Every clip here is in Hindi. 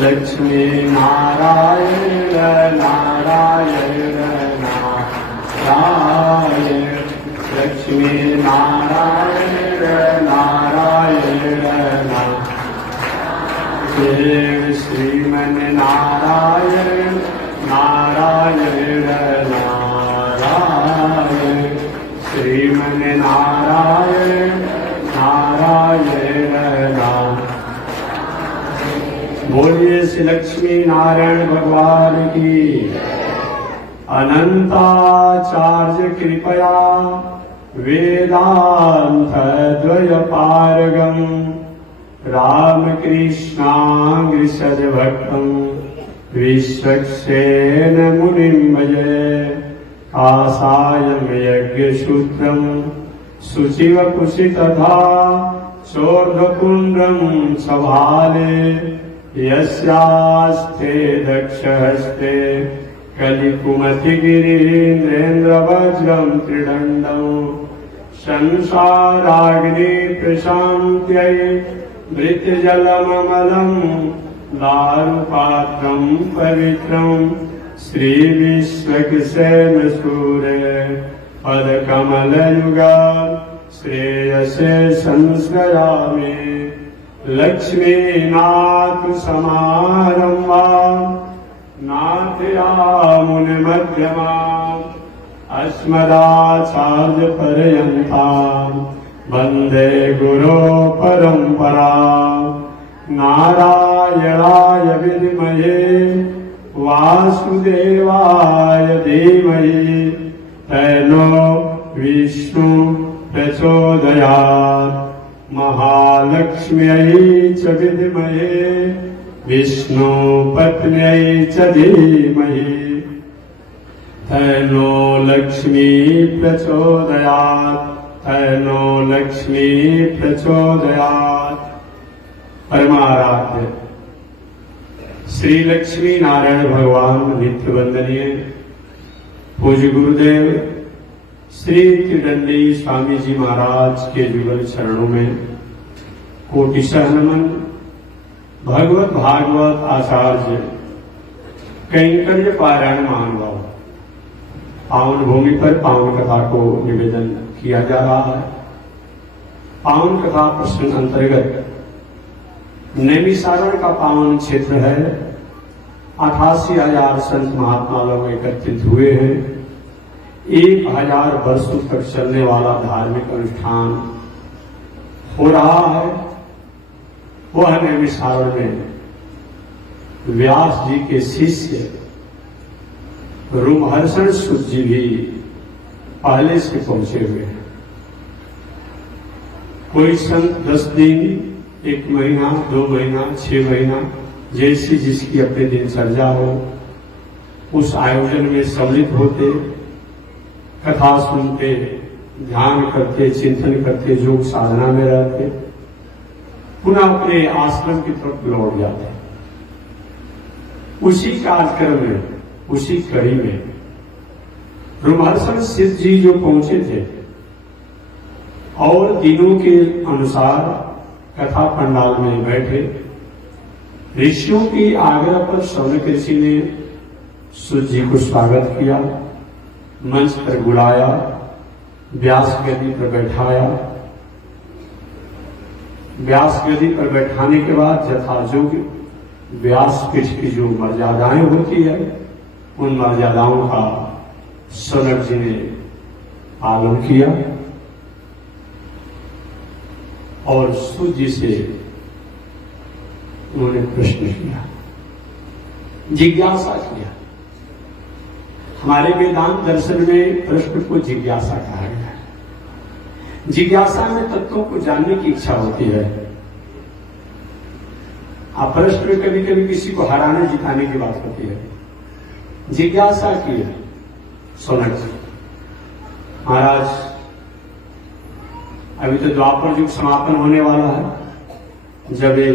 लक्ष्मी नारायण नारायण नारायण, लक्ष्मी नारायण नारायण नारायण, श्रीमन नारायण नारायण नारायण, श्रीमन नारायण नारायण नारायण। बोलिए श्री लक्ष्मी नारायण भगवान की। अनंताचार्य कृपया वेदांत द्वय पारगम रामकृष्णांग्रिसज भक्तम विश्वक्सेन मुनिं भजे। कासायं यज्ञसूत्रं शुचिव कुशितथा चोर्ध्वपुण्ड्रं सभाले, यस्यास्ते दक्षहस्ते कलिकुमतिगिरीन्द्रेन्द्रवज्रं त्रिदण्डं। संसाराग्नि प्रशान्त्यै मृतजलममलं दारुपात्रं पवित्रं। श्रीविश्वक्सेन सूर्य पदकमलयुगा श्रेयसे संश्रयामि। लक्ष्मीनाथ समारम्भा नाथयामुनिमध्यमा अस्मदाचार्यपर्यन्तां वन्दे गुरो परम्परा। नारायणाय विद्महे वासुदेवाय धीमहि तन्नो विष्णु प्रचोदयात्। महालक्ष्म्यै च विद्महे विष्णुपत्न्यै च धीमहि तन्नो लक्ष्मी प्रचोदयात्। तन्नो लक्ष्मी प्रचोदयात्। परमाराध्य श्री लक्ष्मी नारायण भगवान नित्य वंदनीय पूज्य गुरुदेव श्री त्रिदंडी स्वामी जी महाराज के जुगल चरणों में कोटिशः नमन। भगवत भागवत आचार्य कैंकर्य पारायण महानुभाव पावन भूमि पर पावन कथा को निवेदन किया जा रहा है। पावन कथा प्रसंग अंतर्गत नैमिषारण्य का पावन क्षेत्र है। 88,000 संत महात्मा लोग एकत्रित हुए हैं। 1000 वर्षों तक चलने वाला धार्मिक अनुष्ठान हो रहा है। वह नैमिषारण्य में व्यास जी के शिष्य रोमहर्षण सूत जी भी पहले से पहुंचे हुए हैं। कोई संत 10 दिन, 1 महीना, 2 महीना, 6 महीना, जैसी जिसकी अपनी दिनचर्या हो उस आयोजन में सम्मिलित होते, कथा सुनते, ध्यान करते, चिंतन करते, योग साधना में रहते, पुनः अपने आश्रम की तरफ लौट जाते। उसी कार्यक्रम में, उसी कड़ी में रोमहर्षण सिद्ध जी जो पहुंचे थे और दिनों के अनुसार कथा पंडाल में बैठे, ऋषियों की आग्रह पर शौनक ऋषि ने सूत जी को स्वागत किया, मंच पर बुलाया, व्यास गद्दी पर बैठाया। व्यास गद्दी पर बैठाने के बाद यथायोग्य व्यासपीठ की जो मर्यादाएं होती है उन मर्यादाओं का शौनक जी ने पालन किया और सूत जी से उन्होंने प्रश्न किया, जिज्ञासा किया। हमारे वेदांत दर्शन में प्रश्न को जिज्ञासा कहा गया है। जिज्ञासा में तत्वों को जानने की इच्छा होती है। आप प्रश्न में कभी कभी किसी को हराने जिताने की बात होती है। जिज्ञासा की है शौनक जी महाराज। अभी तो द्वापर युग समापन होने वाला है। जब ये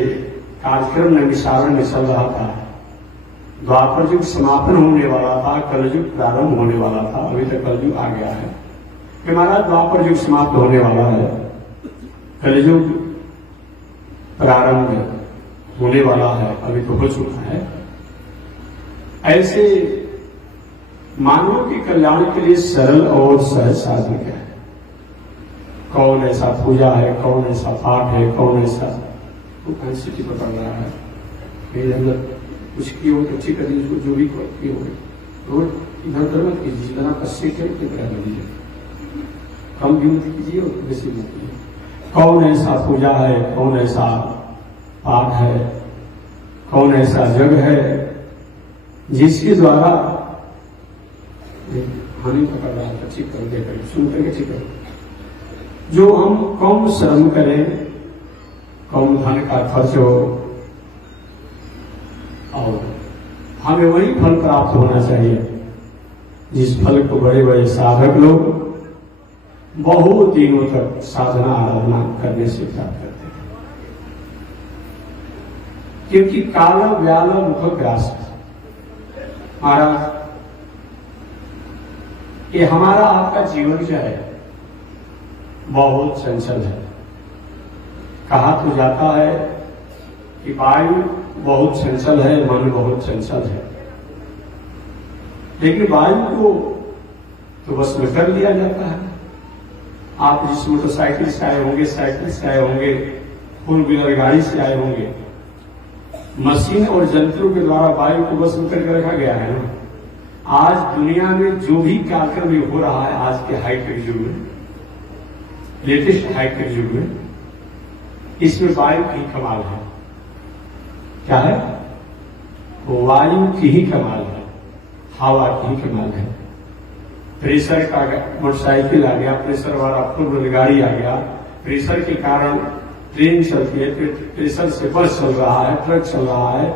कार्यक्रम नैमिषारण्य में चल रहा था, द्वापर युग समापन होने वाला था, कलयुग प्रारंभ होने वाला था। अभी तक कलयुग आ गया है कि महाराज द्वापर युग समाप्त होने वाला है, कलयुग प्रारंभ होने वाला है, अभी तो हो चुका है। ऐसे मानव के कल्याण के लिए सरल और सहज साधन क्या है? कौन ऐसा पूजा है, कौन ऐसा पाठ है, कौन ऐसा सिटी पकड़ रहा है, मेरे अंदर कुछ किए हो तो अच्छी करिए, उसको जो भी किए हो तो इधर उधर मत कीजिए, जितना कस्से करके ग्रह लीजिए, कम भी मत कीजिए और बेसी मत कीजिए। कौन ऐसा पूजा है, कौन ऐसा पाठ है, कौन ऐसा जग है जिसके द्वारा हानि पकड़ रहा है, ठीक कर दे करें, सुन करके ठीक करें। जो हम कम श्रम करें, कम धन का खर्च हो और हमें वही फल प्राप्त होना चाहिए जिस फल को बड़े बड़े साधक लोग बहुत दिनों तक साधना आराधना करने से प्राप्त करते हैं। क्योंकि काल व्याल मुख व्यास महाराज, ये हमारा आपका जीवन जो है बहुत चंचल है। कहा तो जाता है कि वायु बहुत चंचल है, मन बहुत चंचल है, लेकिन वायु को तो बस में कर लिया जाता है। आप जिस मोटरसाइकिल से आए होंगे, साइकिल से आए होंगे, फोर व्हीलर गाड़ी से आए होंगे, मशीन और यंत्रों के द्वारा वायु को बस में करके रखा गया है ना। आज दुनिया में जो भी कार्यक्रम हो रहा है, आज के हाईटेक युग में, लेटेस्ट हाईटेक युग में, इसमें वायु की कमाल है। क्या है? वो वायु की ही कमाल है, हवा की ही कमाल है। प्रेशर का मोटरसाइकिल आ गया, प्रेशर वाला फोर व्हीलर गाड़ी आ गया, प्रेशर के कारण ट्रेन चलती है, प्रेशर से बस चल रहा है, ट्रक चल रहा है,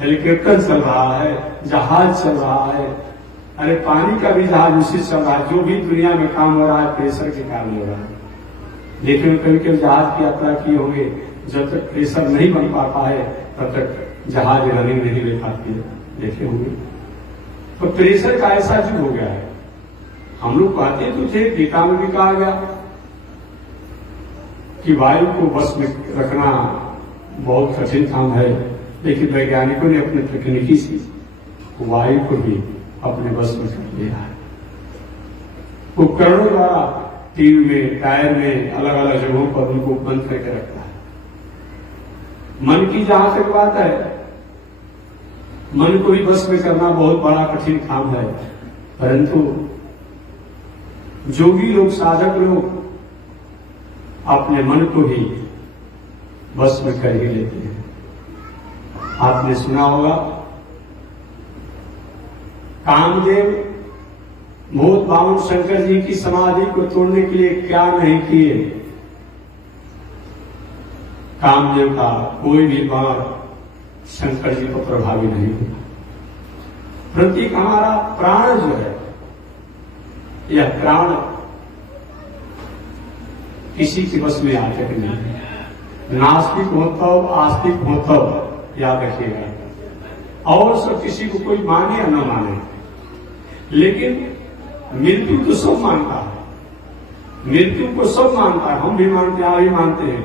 हेलीकॉप्टर चल रहा है, जहाज चल रहा है, अरे पानी का भी जहाज उसी चल रहा है। जो भी दुनिया में काम हो रहा है प्रेशर के कारण हो रहा है। लेकिन कभी कभी जहाज की यात्रा किए होंगे, जब तक प्रेशर नहीं बन पाता है तब तक जहाज रनिंग नहीं ले पाती है, देखे होंगे। तो प्रेशर का ऐसा युग हो गया है। हम लोग कहते तो थे, गीता में भी कहा गया कि वायु को बस में रखना बहुत कठिन काम है, लेकिन वैज्ञानिकों ने अपनी तकनीकी से वायु को भी अपने बस में कर लिया है। उपकरणों द्वारा ट्यूब में, टायर में, अलग अलग जगहों पर उनको बंद करके रखता है। मन की जहां तक बात है, मन को भी बस में करना बहुत बड़ा कठिन काम है, परंतु जोगी लोग, साधक लोग अपने मन को ही बस में कर ही लेते हैं। आपने सुना होगा, कामदेव भूत बावन शंकर जी की समाधि को तोड़ने के लिए क्या नहीं किए। कामदेव का कोई भी बाण शंकर जी को प्रभावी नहीं हुआ। प्रतीक हमारा प्राण जो है, यह प्राण किसी के बस में आते नहीं है। नास्तिक हो तब, आस्तिक हो तब, याद रखिएगा। और सब किसी को कोई माने या न माने, लेकिन मृत्यु तो सब मानता है। मृत्यु को सब मानता है, हम भी मानते हैं, आप भी मानते हैं।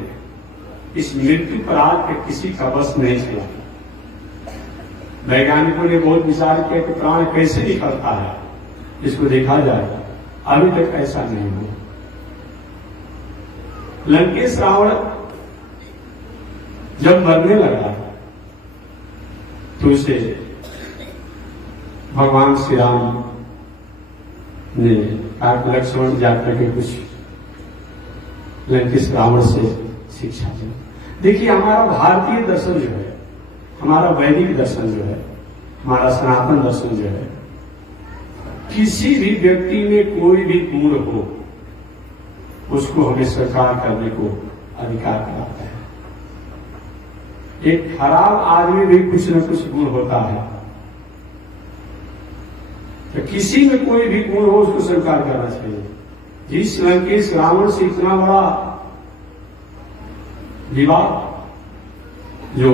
इस मृत्यु पर आज तक किसी का बस नहीं चला। वैज्ञानिकों ने बहुत विचार किया कि प्राण कैसे निकलता है, इसको देखा जाए, अभी तक ऐसा नहीं हुआ। लंकेश रावण जब मरने लगा तो उसे भगवान श्री राम ने लक्ष्मण जाकर के कुछ लंकेश रावण से शिक्षा दी। देखिए, हमारा भारतीय दर्शन जो है, हमारा वैदिक दर्शन जो है, हमारा सनातन दर्शन जो है, किसी भी व्यक्ति में कोई भी गुण हो उसको हमें स्वीकार करने को अधिकार प्राप्त है। एक खराब आदमी भी कुछ न कुछ गुण होता है, तो किसी में कोई भी गुण हो उसको स्वीकार करना चाहिए। जिस लंकेश रावण से इतना बड़ा विवाद, जो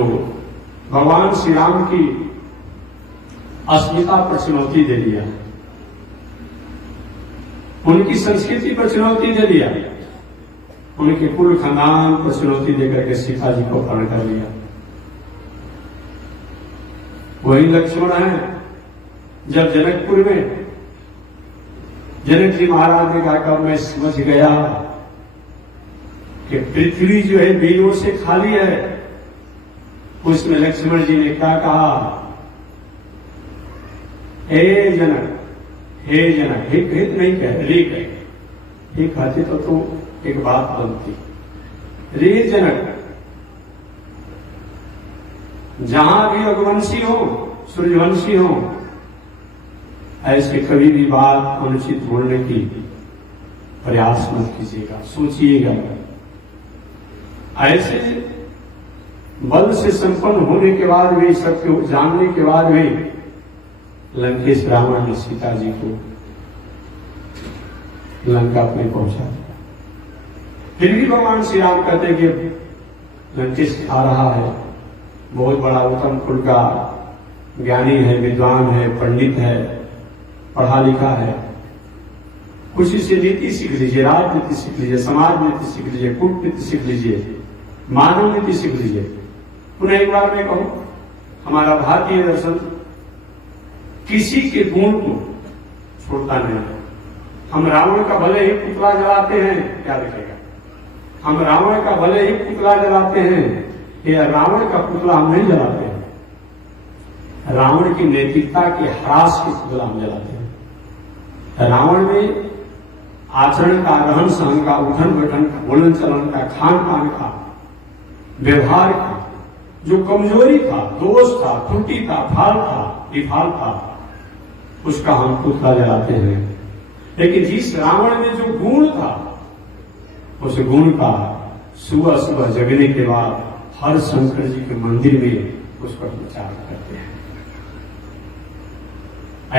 भगवान श्री राम की अस्मिता पर चुनौती दे दिया, उनकी संस्कृति पर चुनौती दे दिया, उनके कुल खानदान पर चुनौती देकर के सीता जी को अपहरण कर लिया, वही लक्ष्मण है। जब जनकपुर में जनक जी महाराज ने कहा मैं समझ गया कि पृथ्वी जो है वीरों से खाली है, उसमें लक्ष्मण जी ने क्या कहा, हे जनक, हे जनक, हे नहीं कह रे कह, हे कहते तो एक बात बनती, रे जनक, जहां भी रघुवंशी हो, सूर्यवंशी हो, ऐसे कभी भी बात अनुचित बोलने की प्रयास मत कीजिएगा, सोचिएगा। ऐसे बल से संपन्न होने के बाद भी, सबको जानने के बाद भी लंकेश रावण ने सीता जी को लंका में पहुंचा दिया। फिर भी भगवान श्री राम कहते कि लंकेश आ रहा है, बहुत बड़ा उत्तम कुल का ज्ञानी है, विद्वान है, पंडित है, पढ़ा लिखा है, कुछ से नीति सीख लीजिए, राजनीति सीख लीजिए, समाज नीति सीख लीजिए, कूटनीति सीख लीजिए, मानव नीति सीख लीजिए। पुनः एक बार मैं कहूं, हमारा भारतीय दर्शन किसी के गुण को छोड़ता नहीं है। हम रावण का भले ही पुतला जलाते हैं, क्या दिखेगा, हम रावण का भले ही पुतला जलाते हैं, या रावण का पुतला हम नहीं जलाते हैं, रावण की नैतिकता के ह्रास के पुतला हम जलाते हैं। रावण में आचरण का, रहन सहन का, उठन बैठन का, बोलन चलन का, खान पान का, व्यवहार का जो कमजोरी था, दोष था, त्रुटि था, फाल था, विफाल था, उसका हम पुतला जलाते हैं। लेकिन जिस रावण में जो गुण था, उस गुण का सुबह सुबह जगने के बाद हर शंकर जी के मंदिर में उस पर विचार करते हैं।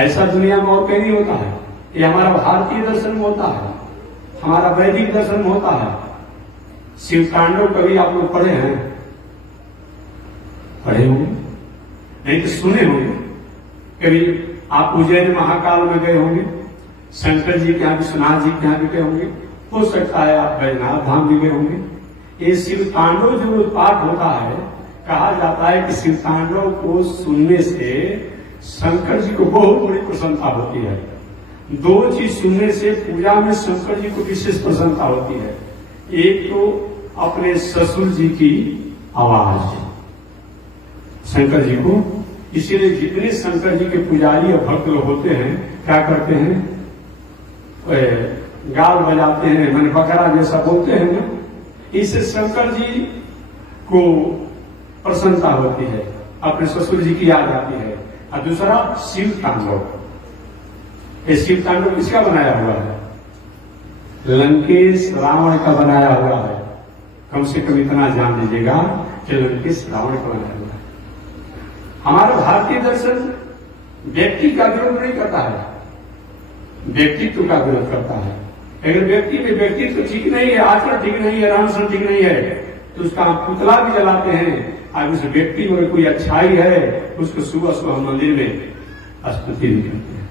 ऐसा दुनिया में और कहीं नहीं होता है। ये हमारा भारतीय दर्शन में होता है, हमारा वैदिक दर्शन में होता है। शिव तांडव कभी आप लोग पढ़े हैं? पढ़े होंगे, नहीं तो सुने होंगे। कभी आप उज्जैन महाकाल में गए होंगे, शंकर जी के यहाँ, विश्वनाथ जी के यहाँ भी गए होंगे, हो सकता है आप बैजनाथ धाम भी गए होंगे। ये शिव तांडव जो पाठ होता है, कहा जाता है कि शिव तांडव को सुनने से शंकर जी को बहुत बड़ी प्रसन्नता होती है। दो चीज सुनने से पूजा में शंकर जी को विशेष प्रसन्नता होती है। एक तो अपने ससुर जी की आवाज शंकर जी को, इसीलिए जितने शंकर जी के पुजारी और भक्त लोग होते हैं, क्या करते हैं, गाल बजाते हैं, मैंने बकरा जैसा बोलते हैं ना, इससे शंकर जी को प्रसन्नता होती है, अपने ससुर जी की याद आती है। और दूसरा शिव तांडव, ये शिव तांडव किसका बनाया हुआ है? लंकेश रावण का बनाया हुआ है। कम से कम इतना जान लीजिएगा कि लंकेश रावण का बनाया हुआ है। हमारा भारतीय दर्शन व्यक्ति का विरोध नहीं करता है, व्यक्तित्व का विरोध करता है। अगर व्यक्ति में व्यक्तित्व ठीक नहीं है, आचरण ठीक नहीं है, रहन सहन ठीक नहीं है, तो उसका हम पुतला भी जलाते हैं। और उस व्यक्ति में कोई अच्छाई है, उसको सुबह सुबह मंदिर में स्तुति भी करते हैं।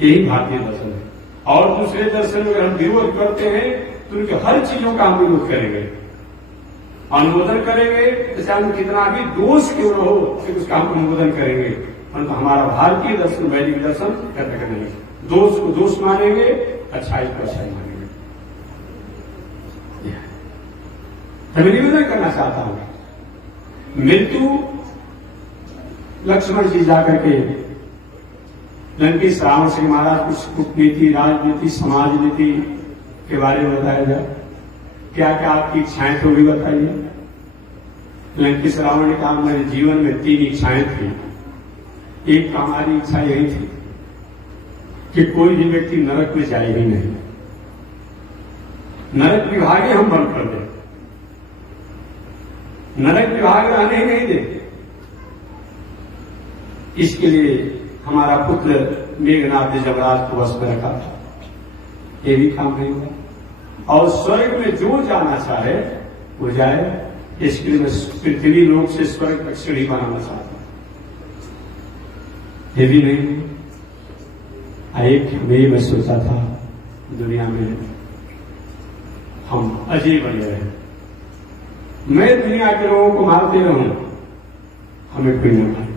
यही भारतीय दर्शन है। और दूसरे दर्शन में अगर हम विरोध करते हैं तो उनके हर चीजों का हम विरोध करेंगे, अनुमोदन करेंगे, चाहे कितना भी दोष क्यों न हो, फिर उसका हम अनुमोदन करेंगे। परंतु हमारा भारतीय दर्शन, वैदिक दर्शन करने का नहीं, दोष को दोष मानेंगे, अच्छाई को अच्छाई मानेंगे। मैं निवेदन करना चाहता हूं, मृत्यु लक्ष्मण जी जाकर के लंकेश रावण से महाराज कुछ कूटनीति, राजनीति, समाज नीति के बारे में बताया जाए, क्या क्या आपकी इच्छाएं तो भी बताइए। लंकेश रावण ने कहा मेरे जीवन में 3 इच्छाएं थी। एक हमारी इच्छा यही थी कि कोई भी व्यक्ति नरक में जाए ही नहीं, नरक विभागे हम बंद कर दें, नरक विभाग रहने ही नहीं देते। इसके लिए हमारा पुत्र मेघनाथ ने जमराज को वश में रखा था, ये भी काम नहीं हुआ। और स्वर्ग में जो जाना चाहे वो जाए, इसके लिए मैं पृथ्वी लोक से स्वर्ग तक सीढ़ी बनाना चाहता हूं, ये भी नहीं। एक मैं सोचा था दुनिया में हम अजय बने रहे, मैं दुनिया के लोगों को मारते रहूं, हमें कोई न मारे।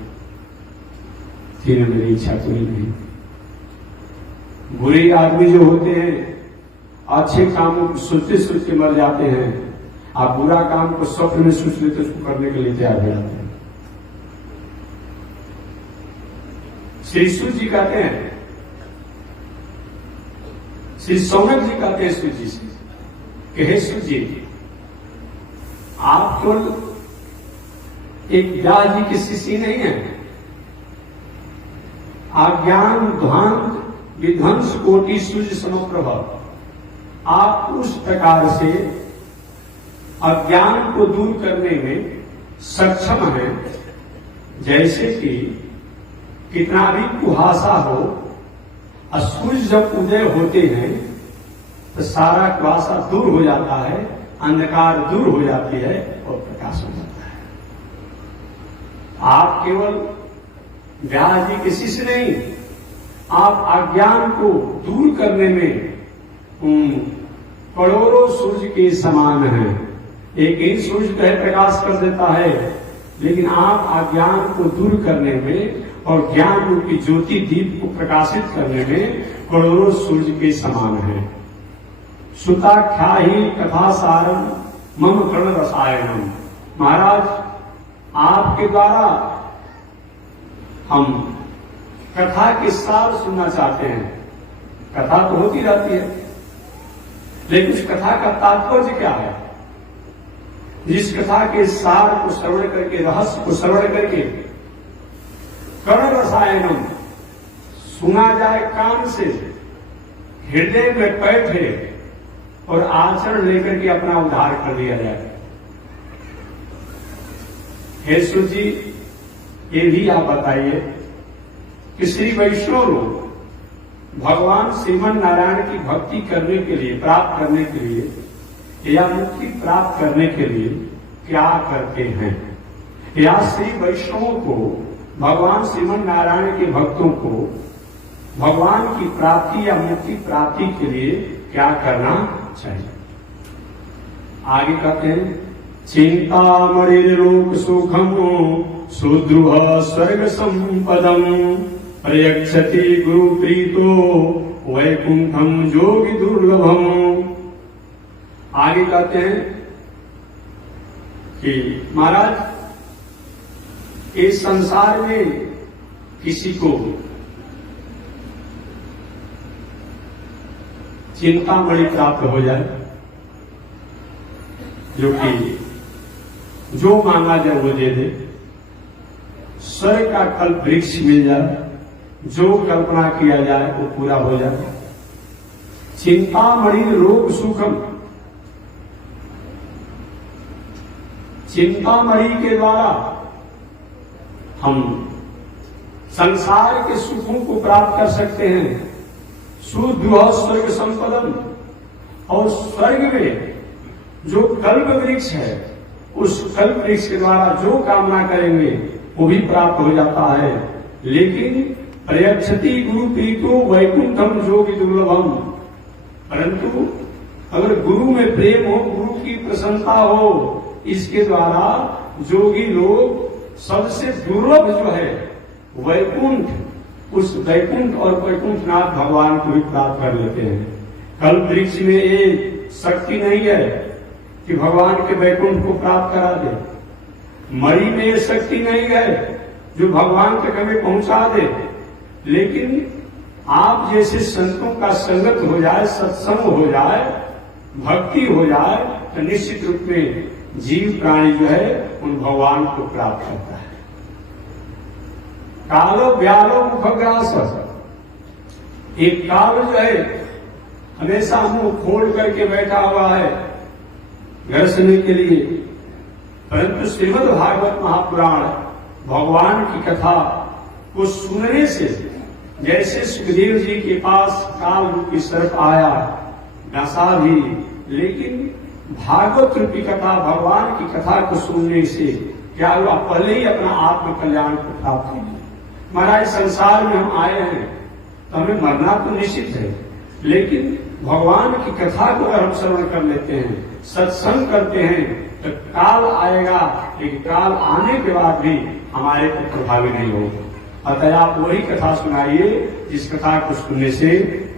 फिर मेरी इच्छा कोई नहीं। बुरे आदमी जो होते हैं अच्छे कामों को सोचते सोचते मर जाते हैं, आप बुरा काम को स्वप्न में सोच लेते उसको करने के लिए तैयार हो जाते हैं। श्री सूर्य जी कहते हैं, श्री सौनक जी कहते हैं सूर्य जी से कि हे सूर्य जी, आप तो एक व्यास जी की शिष्य नहीं है, अज्ञान ध्वांत विध्वंस कोटि सूर्य समप्रभ, आप उस प्रकार से अज्ञान को दूर करने में सक्षम हैं जैसे कि कितना भी कुहासा हो, सूर्य जब उदय होते हैं तो सारा कुहासा दूर हो जाता है, अंधकार दूर हो जाती है और प्रकाश हो जाता है। आप केवल व्यास जी के शिष्य नहीं, आप अज्ञान को दूर करने में करोड़ों सूर्य के समान हैं। एक ही सूर्य तो है प्रकाश कर देता है, लेकिन आप अज्ञान को दूर करने में और ज्ञान रूपी ज्योति दीप को प्रकाशित करने में करोड़ों सूर्य के समान हैं। सुताख्याहि कथा सारम मम कर्ण रसायनम। महाराज, आपके द्वारा हम कथा के सार सुनना चाहते हैं। कथा तो होती रहती है, लेकिन उस कथा का तात्पर्य क्या है? जिस कथा के सार को श्रवण करके, रहस्य को श्रवण करके कर्ण रसायनम सुना जाए कान से, हृदय में बैठे और आचरण लेकर के अपना उद्धार कर लिया जाए। हे सूर्य जी, ये भी आप बताइए कि श्री वैष्णव लोग भगवान श्रीमन नारायण की भक्ति करने के लिए, प्राप्त करने के लिए या मुक्ति प्राप्त करने के लिए क्या करते हैं, या श्री वैष्णवों को, भगवान श्रीमन नारायण के भक्तों को भगवान की प्राप्ति या मुक्ति प्राप्ति के लिए क्या करना चाहिए? आगे कहते हैं, चिंतामणिर्लोक सुखम सुद्रुह स्वर्ग संपदम प्रयक्षति गुरु प्रीतो वैकुंठम जोगी दुर्लभम। आगे कहते हैं कि महाराज, इस संसार में किसी को चिंतामणि प्राप्त हो जाए, जो कि जो मांगा जाए वो दे दे, स्वर्ग का कल्प वृक्ष मिल जाए, जो कल्पना किया जाए वो पूरा हो जाए। चिंतामणि लोक सुखम, चिंतामणि के द्वारा हम संसार के सुखों को प्राप्त कर सकते हैं। सुदृढ़ स्वर्ग संपदम, और स्वर्ग में जो कल्प वृक्ष है, उस कल्प वृक्ष के द्वारा जो कामना करेंगे वो भी प्राप्त हो जाता है। लेकिन प्रयक्षति गुरु प्रीतो वैकुंठम जोगी दुर्लभम, परंतु अगर गुरु में प्रेम हो, गुरु की प्रसन्नता हो, इसके द्वारा जोगी लोग सबसे दुर्लभ जो है वैकुंठ, उस वैकुंठ और वैकुंठनाथ भगवान को भी प्राप्त कर लेते हैं। कल्प वृक्ष में ये शक्ति नहीं है कि भगवान के वैकुंठ को प्राप्त करा दे, मणि में ये शक्ति नहीं है जो भगवान तक हमें पहुंचा दे। लेकिन आप जैसे संतों का संगत हो जाए, सत्संग हो जाए, भक्ति हो जाए, तो निश्चित रूप में जीव प्राणी जो है उन भगवान को प्राप्त करता है। कालो व्यालो मुखग्रास, एक काल जो है हमेशा मुंह खोल करके बैठा हुआ है घर्षणे के लिए, परंतु श्रीमद् भागवत महापुराण भगवान की कथा को सुनने से, जैसे सुखदेव जी के पास काल रूपी सर्प आया, डसा भी, लेकिन भागवत रूपी कथा, भगवान की कथा को सुनने से क्या हुआ, पहले ही अपना आत्म कल्याण को प्राप्त किया। महाराज, संसार में हम आए हैं तो हमें मरना तो निश्चित है, लेकिन भगवान की कथा को अगर हम श्रवण कर लेते हैं, सत्संग करते हैं, तो काल आएगा, लेकिन काल आने के बाद भी हमारे को प्रभावी नहीं होगा। अतः आप वही कथा सुनाइए जिस कथा को सुनने से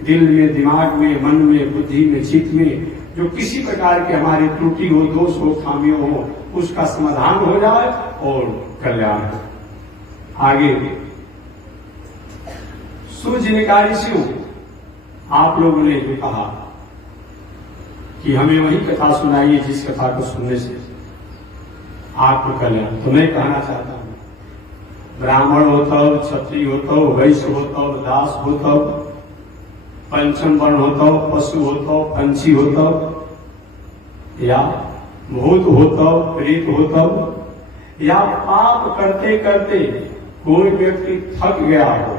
दिल में, दिमाग में, मन में, बुद्धि में, चित्त में जो किसी प्रकार की हमारी त्रुटि हो, दोष हो, खामियों हो, उसका समाधान हो जाए और कल्याण हो। आगे सूर्यकारिशियों आप लोगों ने जो कहा कि हमें वही कथा सुनाइए जिस कथा को सुनने से आपको कल्याण। तो मैं कहना चाहता हूं, ब्राह्मण होता हो, क्षत्रिय होता हो, वैश्य होता हो, दास होता हो, पंचम वर्ण होता हो, पशु होता हो, पंछी होता हो, या भूत होता हो, प्रेत होता हो, या पाप करते करते कोई व्यक्ति थक गया हो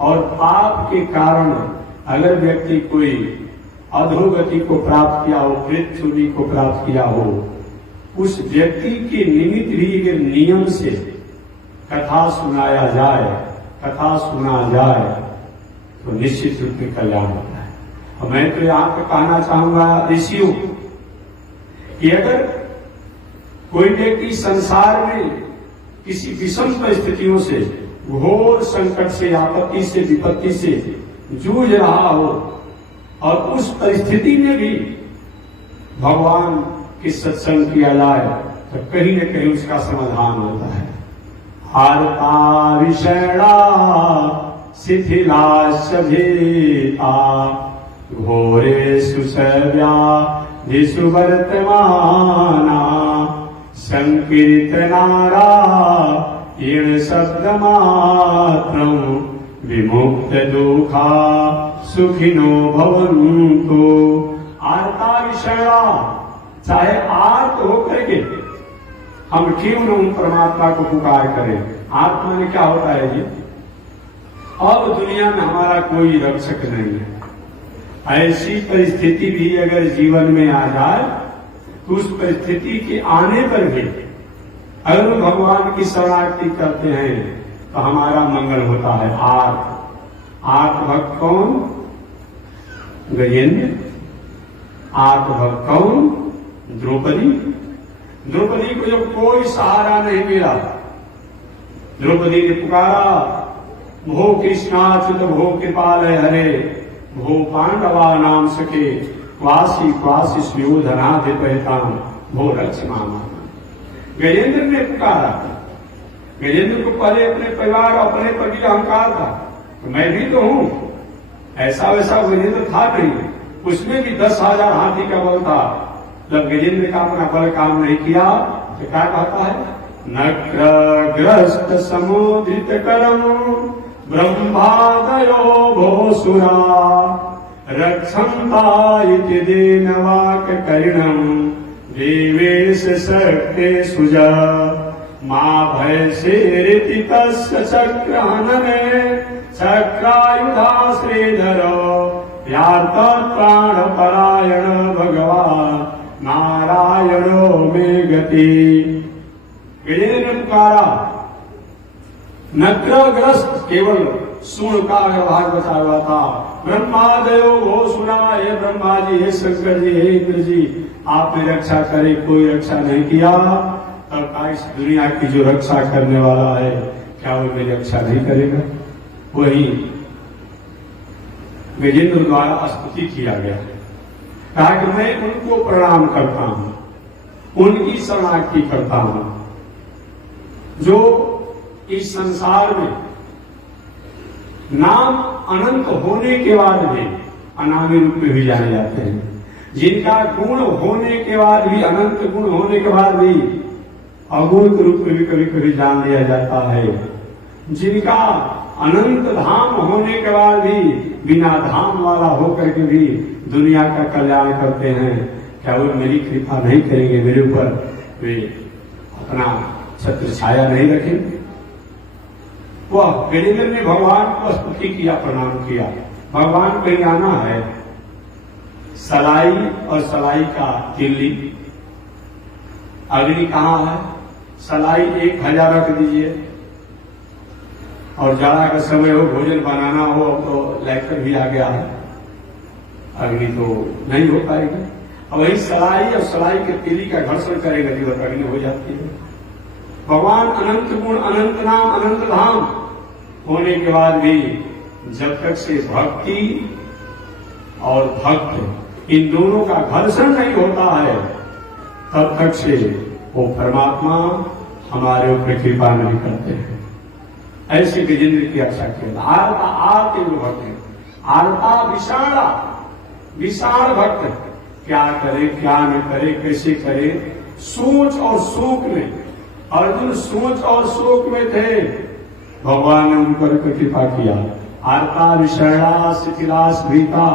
और पाप के कारण अगर व्यक्ति कोई अधोगति को प्राप्त किया हो, मृत्यु को प्राप्त किया हो, उस व्यक्ति के निमित्त भी अगर नियम से कथा सुनाया जाए, कथा सुना जाए तो निश्चित रूप में कल्याण होता है। और मैं तो यहां पर कहना चाहूंगा ऋषियों कि अगर कोई व्यक्ति संसार में किसी विषम परिस्थितियों से, घोर संकट से, आपत्ति से, विपत्ति से जूझ रहा हो और उस परिस्थिति में भी भगवान की सत्संग किया जाए तो कहीं न कहीं उसका समाधान होता है। आर्ता विषैणा शिथिलाश्च भेता घोरेषु सर्व्याधिषु वर्तमाना संकीर्तनारा येन शब्दमात्रं विमुक्त दुःखा सुखिनो भवन्तु। आर्ता विषैणा, चाहे आर्त होकर के हम क्यों न उन परमात्मा को पुकार करें। आत्मा में क्या होता है जी? अब दुनिया में हमारा कोई रक्षक नहीं है। ऐसी परिस्थिति भी अगर जीवन में आ जाए तो उस परिस्थिति के आने पर भी अगर भगवान की शरणागति करते हैं तो हमारा मंगल होता है। आर्त भक्त कौन? गजेंद्र। आर्त भक्त कौन? द्रौपदी। द्रौपदी को जब कोई सहारा नहीं मिला, द्रौपदी ने पुकारा, भो कृष्णाच्युत भो कृपालय हरे, भो पांडवा नाम सके, क्वासी क्वासी सुयोधनाधिपैताम, भो रक्ष मामा। गजेंद्र ने पुकारा। गजेंद्र को पहले अपने परिवार, अपने पर भी अहंकार था, तो मैं भी तो हूं। ऐसा वैसा गजेंद्र था नहीं, उसमें भी 10,000 हाथी का बल था। जब गजेंद्र का अपना बल काम नहीं किया तो क्या कहता है? नक्रग्रस्त समुद्रित करम ब्रह्मादयो भोसुरा रक्षन्ता इति देनवाक करिणम देवेश शक्ते सुजा मां भय से रीति तस्य चक्रहनने चक्रायुधा श्रीधर यार्थ प्राण परायण भगवान नारायणो में गति। गजेंद्र ने पुकारा, नक्रग्रस्त केवल सुन का भाग बचा हुआ था। ब्रह्मादयो वो सुना, हे ब्रह्मा जी, हे शंकर जी, हे इंद्र जी, आपने रक्षा करे, कोई रक्षा नहीं किया। तब का इस दुनिया की जो रक्षा करने वाला है, क्या वो मेरी रक्षा नहीं करेगा? वही गजेंद्र द्वारा स्तुति किया गया, कहा कि मैं उनको प्रणाम करता हूं, उनकी शरणागति करता हूं जो इस संसार में नाम अनंत होने के बाद भी अनामी रूप में भी जाने जाते हैं, जिनका गुण होने के बाद भी, अनंत गुण होने के बाद भी अगुण रूप में भी कभी कभी जान लिया जाता है, जिनका अनंत धाम होने के बाद भी बिना धाम वाला होकर के भी दुनिया का कल्याण करते हैं। क्या वो मेरी कृपा नहीं करेंगे मेरे ऊपर? वे अपना छत्र छाया नहीं रखेंगे? वह गजेंद्र ने भगवान को स्तुति किया, प्रणाम किया। भगवान कहीं आना है, सलाई और सलाई का तिल्ली, अग्नि कहाँ है? सलाई 1000 रख दीजिए, और जाड़ा का समय हो, भोजन बनाना हो, अब तो लाइटर भी आ गया है, अग्नि तो नहीं हो पाएगी। और वही सलाई और सलाई के तिल्ली का घर्षण करेगा, जीवन अग्नि हो जाती है। भगवान अनंत गुण, अनंत नाम, अनंत धाम, होने के बाद भी जब तक से भक्ति और भक्त इन दोनों का घर्षण नहीं होता है, तब तक से वो परमात्मा हमारे ऊपर कृपा नहीं करते हैं। ऐसे गजेंद्र की रक्षा किया। आरता आरते जो भक्त है, आरता विशाला विशाल भक्त, क्या करे क्या न करे, कैसे करे, सोच और शोक में। अर्जुन सोच और शोक में थे, भगवान ने उन पर कृपा किया। आरता विषया शिथिला स्मृता,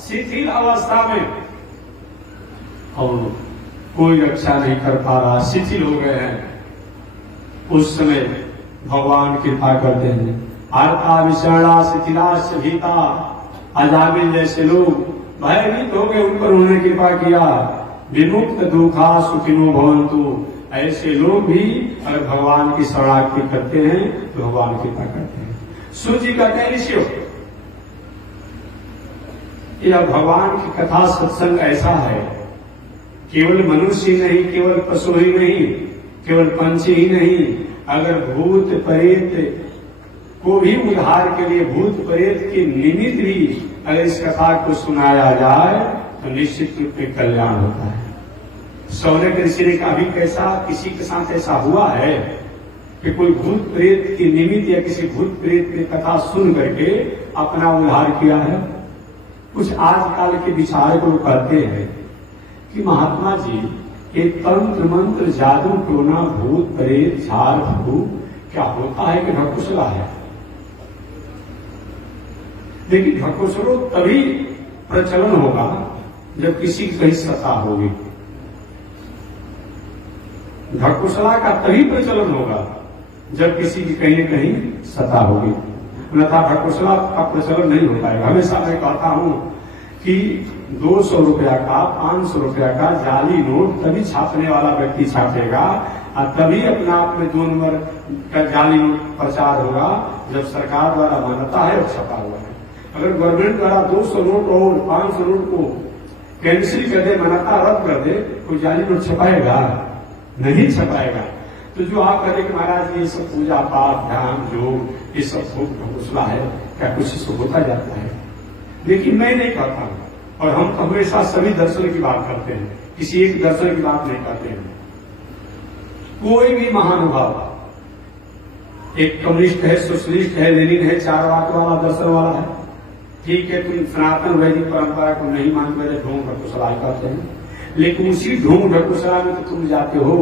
शिथिल अवस्था में और कोई रक्षा नहीं कर पा रहा, शिथिल हो गए हैं, उस समय भगवान कृपा करते हैं। आरता विषया शिथिला स्मृता, अजामिल जैसे लोग भयभीत हो गए, उन पर उन्होंने कृपा किया। विमुक्त दुखा सुखिनो भवन्तु, ऐसे लोग भी अगर भगवान की शरणागति करते हैं तो भगवान कृपा करते हैं। सूजी का ऋषियों, यह भगवान की कथा सत्संग ऐसा है, केवल मनुष्य नहीं, केवल पशु ही नहीं, केवल पंछी ही नहीं, अगर भूत प्रेत को भी उद्धार के लिए, भूत प्रेत के निमित्त भी अगर इस कथा को सुनाया जाए तो निश्चित रूप में कल्याण होता है। सौनक ऋषि ने कहा, अभी कैसा किसी के साथ ऐसा हुआ है कि कोई भूत प्रेत के निमित्त या किसी भूत प्रेत की कथा सुन करके अपना उद्धार किया है? कुछ आजकल के विचारक लोग कहते हैं कि महात्मा जी, एक तंत्र मंत्र जादू टोना भूत प्रेत झाड़ फूक क्या होता है कि ढकुसला है? लेकिन ढकुसलो तभी प्रचलन होगा जब किसी की कहीं सता होगी। ढकुसला का तभी प्रचलन होगा जब किसी की कहीं न कहीं सता होगी, अन्यथा ढकुसला का प्रचलन नहीं हो पाएगा। हमेशा मैं कहता हूं कि 200 रुपया का 500 रुपया का जाली नोट तभी छापने वाला व्यक्ति छापेगा और तभी अपने आप में 2 नंबर का जाली नोट प्रचार होगा जब सरकार द्वारा मान्यता है और छपा हुआ है। अगर गवर्नमेंट द्वारा 200 नोट और 500 नोट को कैंसिल कर दे, मान्यता रद्द कर दे, कोई जाली नोट छपाएगा? नहीं छपाएगा। तो जो आप कहते कि महाराज ये सब पूजा पाठ ध्यान योग ये सब ढकुसला है, क्या कुछ इसको होता जाता है? लेकिन मैं नहीं कहता हूं, और हम तो हमेशा सभी दर्शन की बात करते हैं, किसी एक दर्शन की बात नहीं करते हैं। कोई भी महानुभाव, एक कम्युनिस्ट है, सोशलिस्ट है, लेनिन है, चारवाक वाला दर्शन वाला है, ठीक है, तुम सनातन वैदिक परंपरा को नहीं मानते, ढोंग ढकुसला करते हैं, लेकिन उसी ढोंग ढकुसला में तो तुम जाते हो।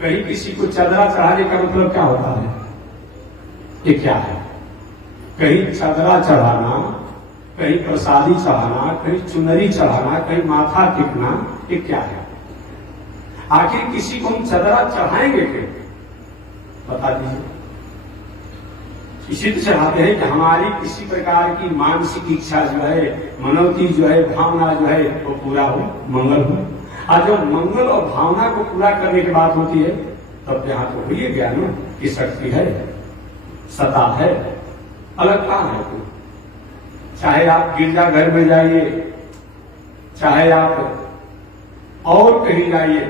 कहीं किसी को चादरा चढ़ाने का मतलब क्या होता है? ये क्या है? कहीं चादरा चढ़ाना, कहीं प्रसादी चढ़ाना, कहीं चुनरी चढ़ाना, कहीं माथा टिकना, ये क्या है? आखिर किसी को हम चादरा चढ़ाएंगे क्यों? बता दीजिए। इसी चढ़ाते हैं कि हमारी किसी प्रकार की मानसिक इच्छा जो है, मनोती जो है, भावना जो है वो पूरा हो, मंगल हो। और जब मंगल और भावना को पूरा करने की बात होती है तब यहां तो भूलिए ज्ञान की शक्ति है, सता है, अलग कहां है? तो चाहे आप गिरजाघर में जाइए, चाहे आप और कहीं जाइए,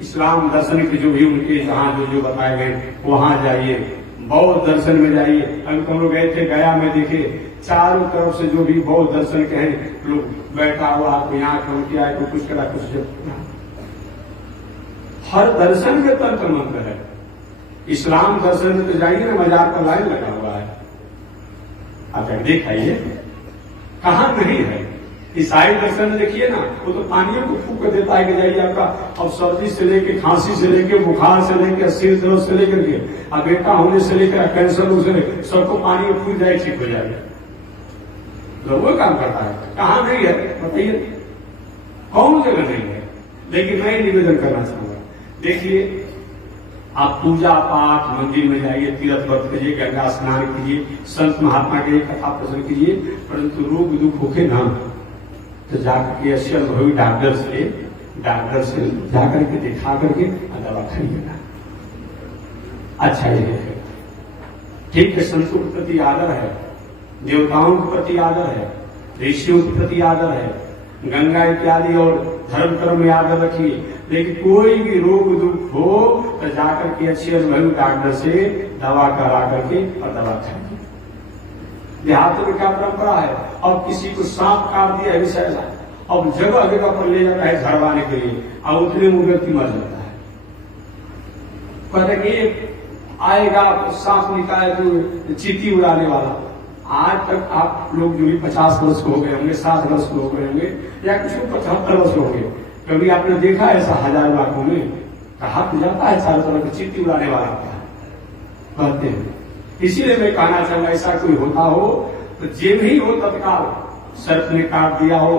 इस्लाम दर्शन के जो भी उनके जहां जो बताए गए वहां जाइए, बौद्ध दर्शन में जाइए। अभी हम लोग गए थे गया में, देखे चारों तरफ से जो भी बौद्ध दर्शन के हैं लोग बैठा हुआ, कोई यहाँ कम किया, कोई कुछ करा, कुछ किया। हर दर्शन में तंत्र मंत्र है। इस्लाम दर्शन में तो जाइए ना, मजार पर लाइन लगा हुआ है, आप दिखाइए कहां नहीं है। ईसाई दर्शन में देखिए ना, वो तो पानियों को फूक कर देता है कि जाइए आपका अब सर्दी से लेके, खांसी से लेके, बुखार से लेकर, सिर दर्द से लेकर के, अब बेटा होने से लेकर, कैंसर से लेकर, सबको पानी में फूक जाए, ठीक हो जाएगा। तो वो काम करता है। कहां नहीं है बताइए, कौन जगह नहीं है? लेकिन मैं निवेदन करना चाहूंगा, देखिए आप पूजा पाठ मंदिर में जाइए, तीर्थ व्रत कीजिए, गंगा स्नान कीजिए, संत महात्मा के कथा प्रसन्न कीजिए, परंतु रोग दुख होके ना तो जाकर के अच्छे अनुभवी डॉक्टर से जाकर के दिखा करके दवा खाइएगा। अच्छा ये है, ठीक है, संतों के प्रति आदर है, देवताओं के प्रति आदर है, ऋषियों के प्रति आदर है, गंगा इत्यादि और धर्म कर्म में आदर रखिए। लेकिन कोई भी रोग दुख हो तो जाकर के अच्छे अनुभवी डॉक्टर से दवा करा करके और दवा खाइए। देहातों में क्या परंपरा है, अब किसी को सांप काट दिया है ऐसा, अब जगह जगह पर ले जाता है झड़वाने के लिए, और उतने में व्यक्ति मर जाता है। कहते कि आएगा सांप निकाले जो चींटी उड़ाने वाला। आज तक आप लोग जो भी 50 वर्ष को हो गए होंगे, 60 वर्ष को हो गए होंगे, या कुछ 75 वर्ष हो गए, कभी आपने देखा ऐसा 1000 लाखों में कहा जाता है चारों तरफ चींटी उड़ाने वाला क्या कहते हैं। इसीलिए मैं कहना चाहूंगा ऐसा कोई होता हो तो जेल ही हो तत्काल, सर्प ने काट दिया हो,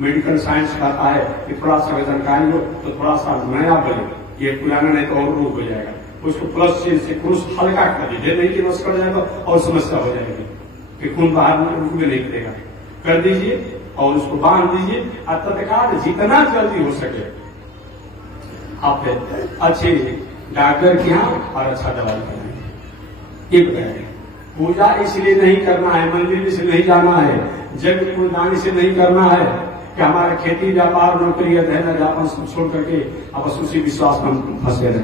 मेडिकल साइंस कहता है कि थोड़ा सा जानकारी हो तो थोड़ा सा नया बने, ये पुराना नहीं तो और रोग हो जाएगा, उसको प्लस से क्रूस हल्का कर दीजिए, नहीं कि बस कर जाएगा और समस्या हो जाएगी कि खून बाहर में नहीं करेगा, कर दीजिए और उसको बांध दीजिए और तत्काल जितना जल्दी हो सके आप अच्छे डॉक्टर के यहाँ और अच्छा दवाई कराएंगे। एक पूजा इसलिए नहीं करना है, मंदिर से नहीं जाना है, जग कुर्बानी से नहीं करना है कि हमारा खेती व्यापार नौकरी अध्ययन व्यापन छोड़ करके आप उसी विश्वास में फंसे रहे।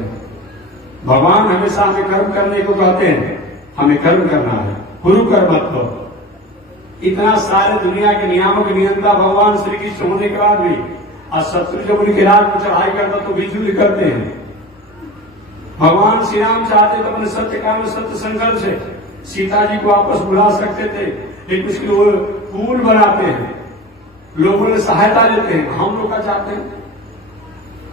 भगवान हमेशा हमें कर्म करने को कहते हैं, हमें कर्म करना है, गुरु कर्म मत। इतना सारे दुनिया के नियामक नियंता भगवान श्री कृष्ण होने के बाद भी और शत्रु जब उनके राज पर चढ़ाई करता तो बिल्कुल करते हैं। भगवान श्री राम चाहते तो अपने सत्य काल में सत्य संघर्ष से सीता जी को वापस बुला सकते थे, लेकिन उसके वो पुल बनाते हैं, लोगों ने सहायता लेते हैं। हम लोग का चाहते हैं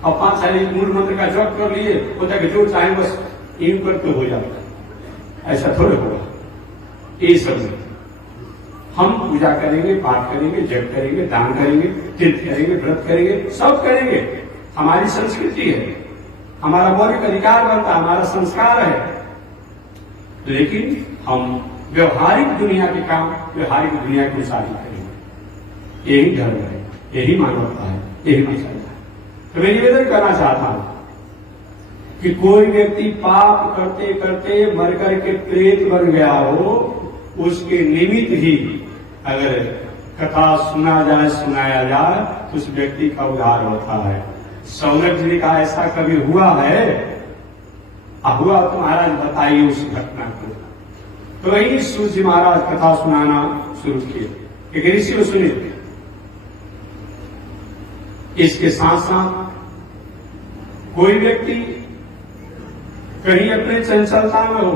और 5 साल मूल मंत्र का जप कर लिए, होता है कि जो चाहे बस इन पर तो हो जाता, ऐसा थोड़े होगा। ये सब हम पूजा करेंगे, पाठ करेंगे, जप करेंगे, दान करेंगे, तीर्थ करेंगे, व्रत करेंगे, सब करेंगे, हमारी संस्कृति है, हमारा मौलिक अधिकार बनता है, हमारा संस्कार है। लेकिन हम व्यवहारिक दुनिया के काम व्यवहारिक दुनिया के अनुसार ही करेंगे। यही धर्म है, यही मानवता है, यही मसला है। तो मैं निवेदन करना चाहता हूं कि कोई व्यक्ति पाप करते करते मर करके प्रेत बन गया हो, उसके निमित्त ही अगर कथा सुना जाए, सुनाया जाए तो उस व्यक्ति का उद्धार होता है। सौनक जी ने कहा ऐसा कभी हुआ है? हुआ तो महाराज बताइए उस घटना को। तो वही सूर्य जी महाराज कथा सुनाना शुरू किए। एक ऋषि को सुनिए। इसके साथ साथ कोई व्यक्ति कहीं अपने चंचलता में हो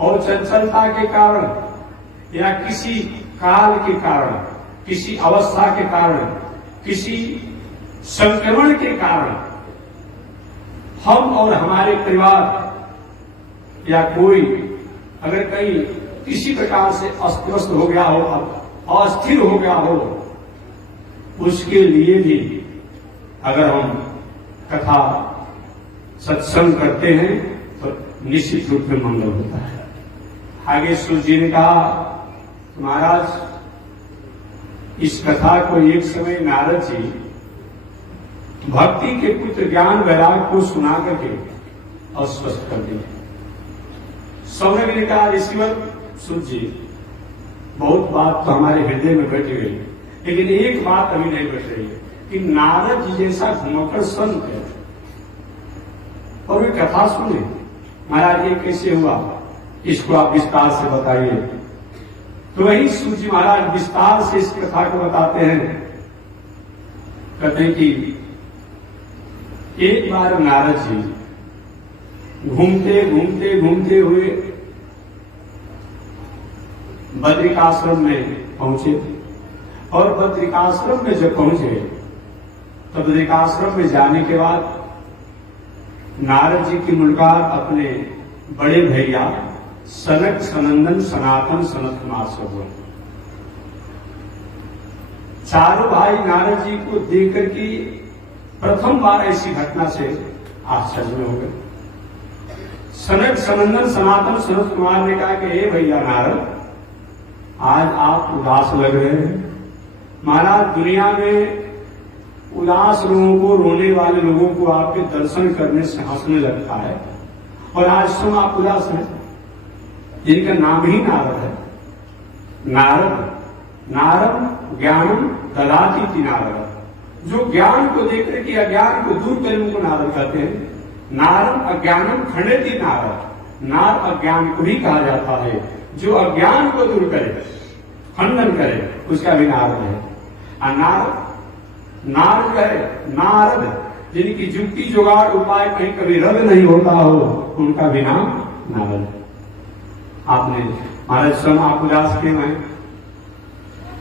और चंचलता के कारण या किसी काल के कारण, किसी अवस्था के कारण, किसी संक्रमण के कारण हम और हमारे परिवार या कोई अगर कहीं किसी प्रकार से अस्वस्थ हो गया हो, अस्थिर हो गया हो, उसके लिए भी अगर हम कथा सत्संग करते हैं तो निश्चित रूप में मंगल होता है। आगे सूर्य जी ने कहा महाराज इस कथा को एक समय नारद जी भक्ति के पुत्र ज्ञान वैराग को सुना करके अस्वस्थ कर दिए। सौनक ने कहा ऋषिवर सूर्य जी बहुत बात तो हमारे हृदय में बैठ गई, लेकिन एक बात अभी नहीं बैठ रही है कि नारद जी जैसा घुमक्कड़ संत है और वे कथा सुने। महाराज ये कैसे हुआ, इसको आप विस्तार से बताइए। तो वही सूर्य महाराज विस्तार से इस कथा को बताते हैं। कहते हैं कि एक बार नारद जी घूमते घूमते घूमते हुए बद्रिकाश्रम में पहुंचे और बद्रिकाश्रम में जब पहुंचे तो बद्रिकाश्रम में जाने के बाद नारद जी की मुलाकात अपने बड़े भैया सनक सनंदन सनातन सनत कुमार से हुआ। चारों भाई नारद जी को देखकर की प्रथम बार ऐसी घटना से आश्चर्य में हो गए। सनक सनंदन सनातन सनत कुमार ने कहा कि हे भैया नारद, आज आप उदास लग रहे हैं। महाराज दुनिया में उदास लोगों को, रोने वाले लोगों को आपके दर्शन करने से हंसने लगता है और आज तुम आप उदास हैं। जिनका नाम ही नारद है। नारद नारद ज्ञानम ददाति इति नारद, जो ज्ञान को देखकर के अज्ञान को दूर करने को नारद कहते हैं। नारद अज्ञानम खंडयति नारद, नार अज्ञान को ही कहा जाता है जो अज्ञान को दूर करे, खंडन करे, उसका भी नारद है। और नारद है, नारद जिनकी जुक्ति जुगाड़ उपाय कहीं कभी रद्द नहीं होता हो, उनका भी नाम नारद। आपने महाराज स्वयं आप उदास क्यों हैं?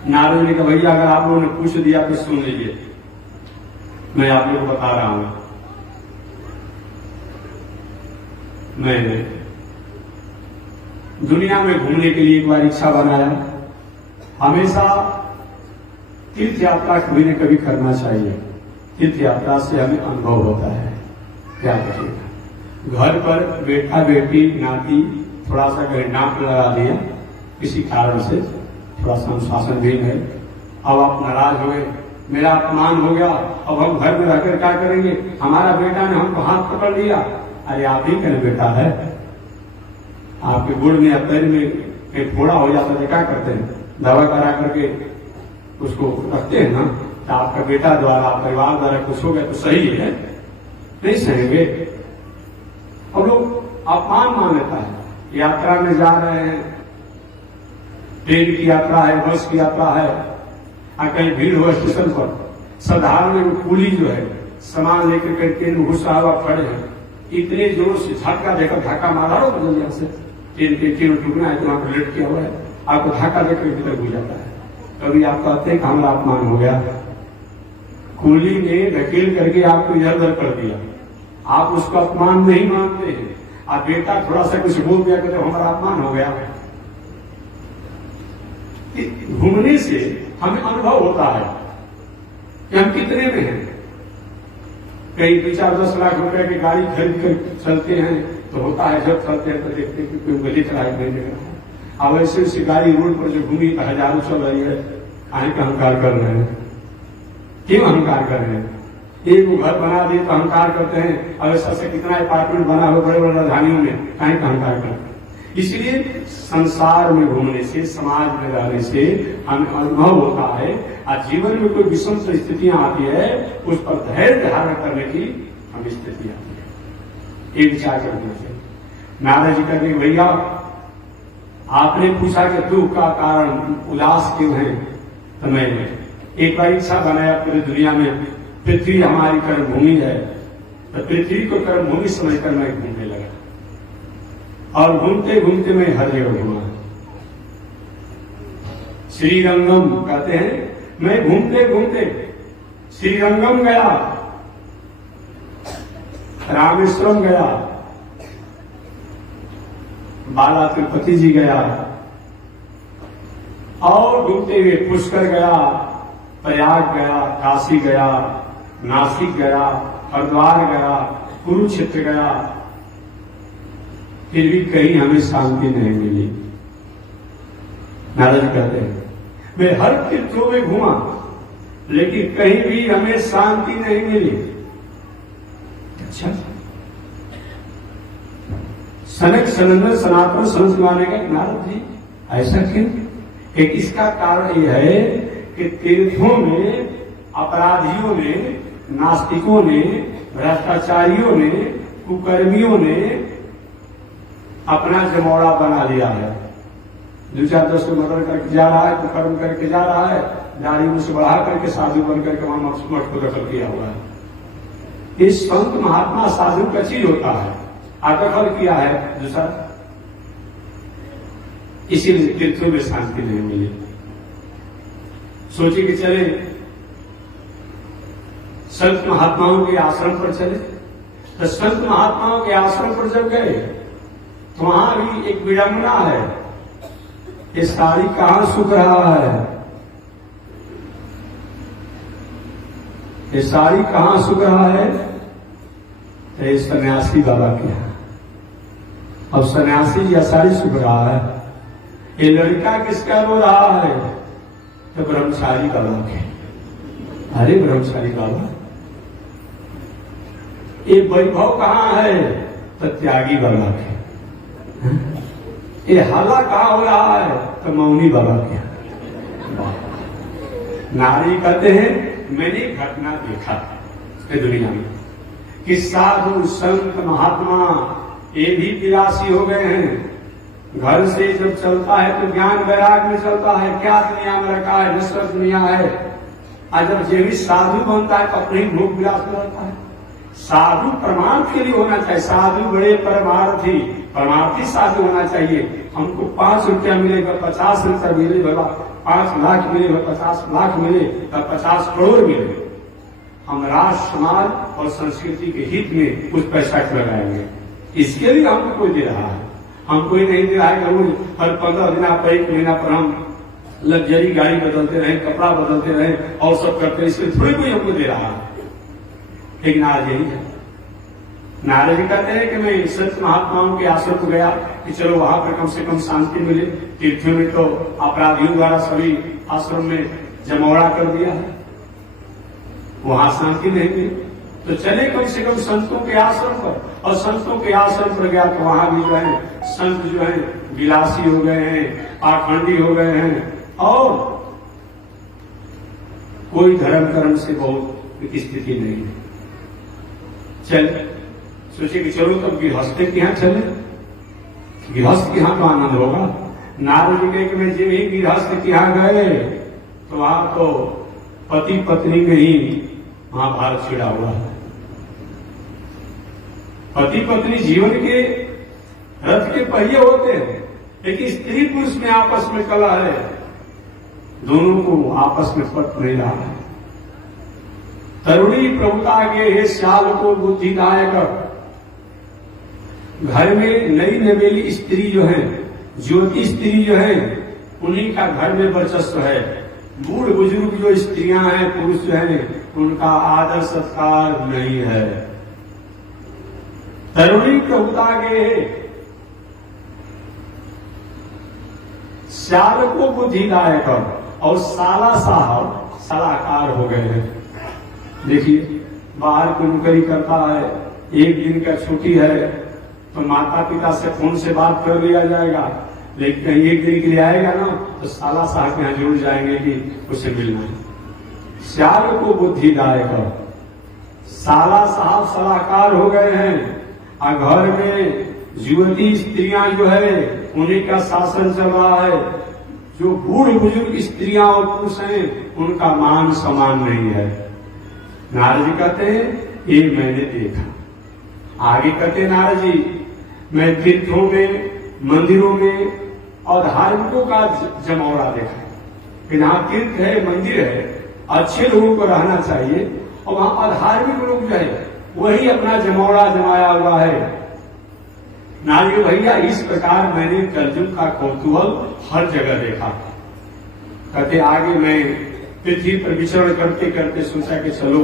नारद ने कहा भैया अगर आप लोगों ने पूछ दिया तो सुन लीजिए, मैं आप लोगों को बता रहा हूं। मैंने दुनिया में घूमने के लिए एक बार इच्छा बनाया। हमेशा तीर्थ यात्रा कभी न कभी करना चाहिए। तीर्थ यात्रा से हमें अनुभव होता है। क्या करिएगा, घर पर बेटा बेटी नाती थोड़ा सा नाक लगा दिया, किसी कारण से थोड़ा सा अनुशासन भी है। अब आप नाराज हो गए, मेरा अपमान हो गया, अब हम घर में रहकर क्या करेंगे? हमारा बेटा ने हमको हाथ पकड़ लिया। अरे आप ही का बेटा है, आपके गुड़ में या पैर में एक फोड़ा हो जाता है, क्या करते हैं? दवा करा करके उसको रखते हैं ना। तो आपका बेटा द्वारा, परिवार द्वारा कुछ हो गया तो सही है, नहीं सहेंगे। अब लोग अपमान मान लेता है। यात्रा में जा रहे हैं, ट्रेन की यात्रा है, बस की यात्रा है, कहीं भीड़ हो स्टेशन पर, साधारण में कुली जो है सामान लेकर के ट्रेन में घुसा हुआ खड़े हैं, इतने जोर से झटका देकर धक्का मारा हो बदल यहाँ से, ट्रेन के ट्रेन टूटना है तो वहां पर लेट किया हुआ है, आपको धक्का देकर भीतर घुस जाता है। कभी आप कहते हैं कि हमारा अपमान हो गया, कुली ने ढकेल करके आपको इधर उधर कर दिया, आप उसका अपमान नहीं मानते हैं। आप बेटा थोड़ा सा कुछ बोल दिया कहते हमारा अपमान हो गया। घूमने से हमें अनुभव होता है कि हम कितने में हैं। कई 5-10 लाख रुपए की गाड़ी खरीद कर चलते हैं तो होता है, जब चलते हैं तो देखते हैं कि कोई गली चढ़ाई नहीं दे रहा है। अब ऐसे ऐसी गाड़ी रोड पर जो घूमी तो हजारों चल रही है, काहे का अहंकार कर रहे हैं? क्यों अहंकार कर रहे हैं? एक घर बना दिए तो अहंकार करते हैं, अब ऐसा से कितना अपार्टमेंट बना हुआ बड़े बड़े राजधानियों में, काहे का अहंकार करते हैं? इसलिए संसार में घूमने से, समाज में रहने से हमें अनुभव होता है। और जीवन में कोई विषम परिस्थितियां आती है, उस पर धैर्य धारण करने की हमें स्थिति आती है। एक विचार करने से नारद जी कहते भैया आपने पूछा कि दुख का कारण उदास क्यों है, तो मैं एक बार इच्छा बनाया पूरी दुनिया में पृथ्वी हमारी कर्मभूमि है, तो पृथ्वी को कर्मभूमि समझकर मैं घूमने लगा। और घूमते घूमते मैं हर जगह घूमा। श्रीरंगम कहते हैं, मैं घूमते घूमते श्रीरंगम गया, रामेश्वरम गया, बाला तिरुपति जी गया, और घूमते हुए पुष्कर गया, प्रयाग गया, काशी गया, नासिक गया, हरिद्वार गया, कुरुक्षेत्र गया, फिर भी कहीं हमें शांति नहीं मिली। नारद कहते हैं मैं हर तीर्थों में घूमा लेकिन कहीं भी हमें शांति नहीं मिली। अच्छा, सनक सनंदन सनातन संत माने गए नारद जी, ऐसा क्यों? एक इसका कारण यह है कि तीर्थों में अपराधियों ने, नास्तिकों ने, भ्रष्टाचारियों ने, कुकर्मियों ने अपना जमौड़ा बना लिया है। 2-4-10 को मर्डर करके जा रहा है, कुकर्म करके जा रहा है, दाढ़ी मुंह से बढ़ा करके साधु बन करके वहां मठ को दखल किया हुआ है। इस संत महात्मा साधु का चीज होता है, दखल किया है दूसरा, इसीलिए तीर्थों में शांति नहीं मिली। सोचिए कि चले संत महात्माओं के आश्रम पर चले, तो संत महात्माओं के आश्रम पर जब गए तो वहां भी एक विडंबना है, ये साड़ी कहां सूख रहा है, ये साड़ी कहां सूख रहा है, तो ये सन्यासी बाबा के यहाँ। अब सन्यासी जी साड़ी सूख रहा है, ये लड़का किसका रो रहा है, तो ब्रह्मचारी बाबा के। अरे ब्रह्मचारी बाबा, ये वैभव कहां है, तो त्यागी बाबा के। ये हल्ला कहां हो रहा है, तो मौनी बाबा के। नारी कहते हैं मैंने घटना देखा इस दुनिया में कि साधु संत महात्मा ये भी विलासी हो गए हैं, घर से जब चलता है तो ज्ञान वैराग में चलता है, क्या दुनिया में रखा है, नश्वर दुनिया है। और जब जीवित साधु बनता है तो अपने ही भोग विलास में रहता है। साधु परमार्थ के लिए होना चाहिए, साधु बड़े परमार्थी, परमार्थी साधु होना चाहिए। हमको 5 रुपया मिलेगा, 50 रुपया मिले, भला 5 लाख मिले, 50 लाख मिले, 50 करोड़ मिले, हम राष्ट्र समाज और संस्कृति के हित में कुछ पैसा लगाएंगे। इसके लिए हमको कोई दे रहा है, हम कोई नहीं दे रहा है। रोज हर 15 दिन पर 1 महीना पर हम लग्जरी गाड़ी बदलते रहे, कपड़ा बदलते रहे और सब करते रहे, इसलिए थोड़ी कोई हमको दे रहा है। लेकिन आज यही है, नारद जी कहते हैं कि मैं संत महात्माओं के आश्रम को गया कि चलो वहां पर कम से कम शांति मिले। तीर्थों में तो अपराधियों द्वारा सभी आश्रम में जमौड़ा कर दिया है, वहां शांति नहीं मिली, तो चले कम से कम संतों के आश्रम पर। और संतों के आश्रम पर गया तो वहां भी जो है संत जो है विलासी हो गए हैं, पाखंडी हो गए हैं, और कोई धर्म कर्म से बहुत स्थिति नहीं है। चल सोचे कि चलो तब गृहस्थ के यहाँ चले, गृहस्थ के यहाँ तो आनंद होगा। नारद जी कहे कि मैं जब ही गृहस्थ के यहाँ गए तो वहां तो पति पत्नी में ही महाभारत छिड़ा हुआ है। पति पत्नी जीवन के रथ के पहिए होते हैं, लेकिन स्त्री पुरुष में आपस में कलह है, दोनों को आपस में पट नहीं रहा है। तरुणी प्रभुता के हे श्याल को बुद्धिदायक, घर में नई नवेली स्त्री जो है, ज्योति स्त्री जो है, उन्हीं का घर में वर्चस्व है। बूढ़ बुजुर्ग जो स्त्रियां हैं, पुरुष जो है, उनका आदर सत्कार नहीं है। तरुणी प्रभुता के श्याल को बुद्धिदायक, और साला साहब सलाहकार हो गए हैं। देखिए बाहर को नौकरी करता है, 1 दिन का छुट्टी है तो माता पिता से फोन से बात कर लिया जाएगा, लेकिन कहीं 1 दिन के लिए आएगा ना तो साला साहब के यहाँ जरूर जाएंगे कि उसे मिलना है। श्याल को बुद्धिदायक, साला साहब सलाहकार हो गए हैं, और घर में युवती स्त्रियां जो है उन्हीं का शासन चल रहा है। जो बूढ़ बुजुर्ग स्त्रियां और पुरुष हैं उनका मान सम्मान नहीं है। नारद जी कहते हैं ये मैंने देखा। आगे कहते नारद जी, मैं तीर्थों में, मंदिरों में और धार्मिकों का जमौरा देखा कि जहाँ तीर्थ है, मंदिर है, अच्छे लोगों को रहना चाहिए, और वहां अधार्मिक लोग जो है वही अपना जमौरा जमाया हुआ है। नारद भैया इस प्रकार मैंने कलयुग का कौतूहल हर जगह देखा। कहते आगे मैं पृथ्वी पर विचरण करते करते सोचा कि चलो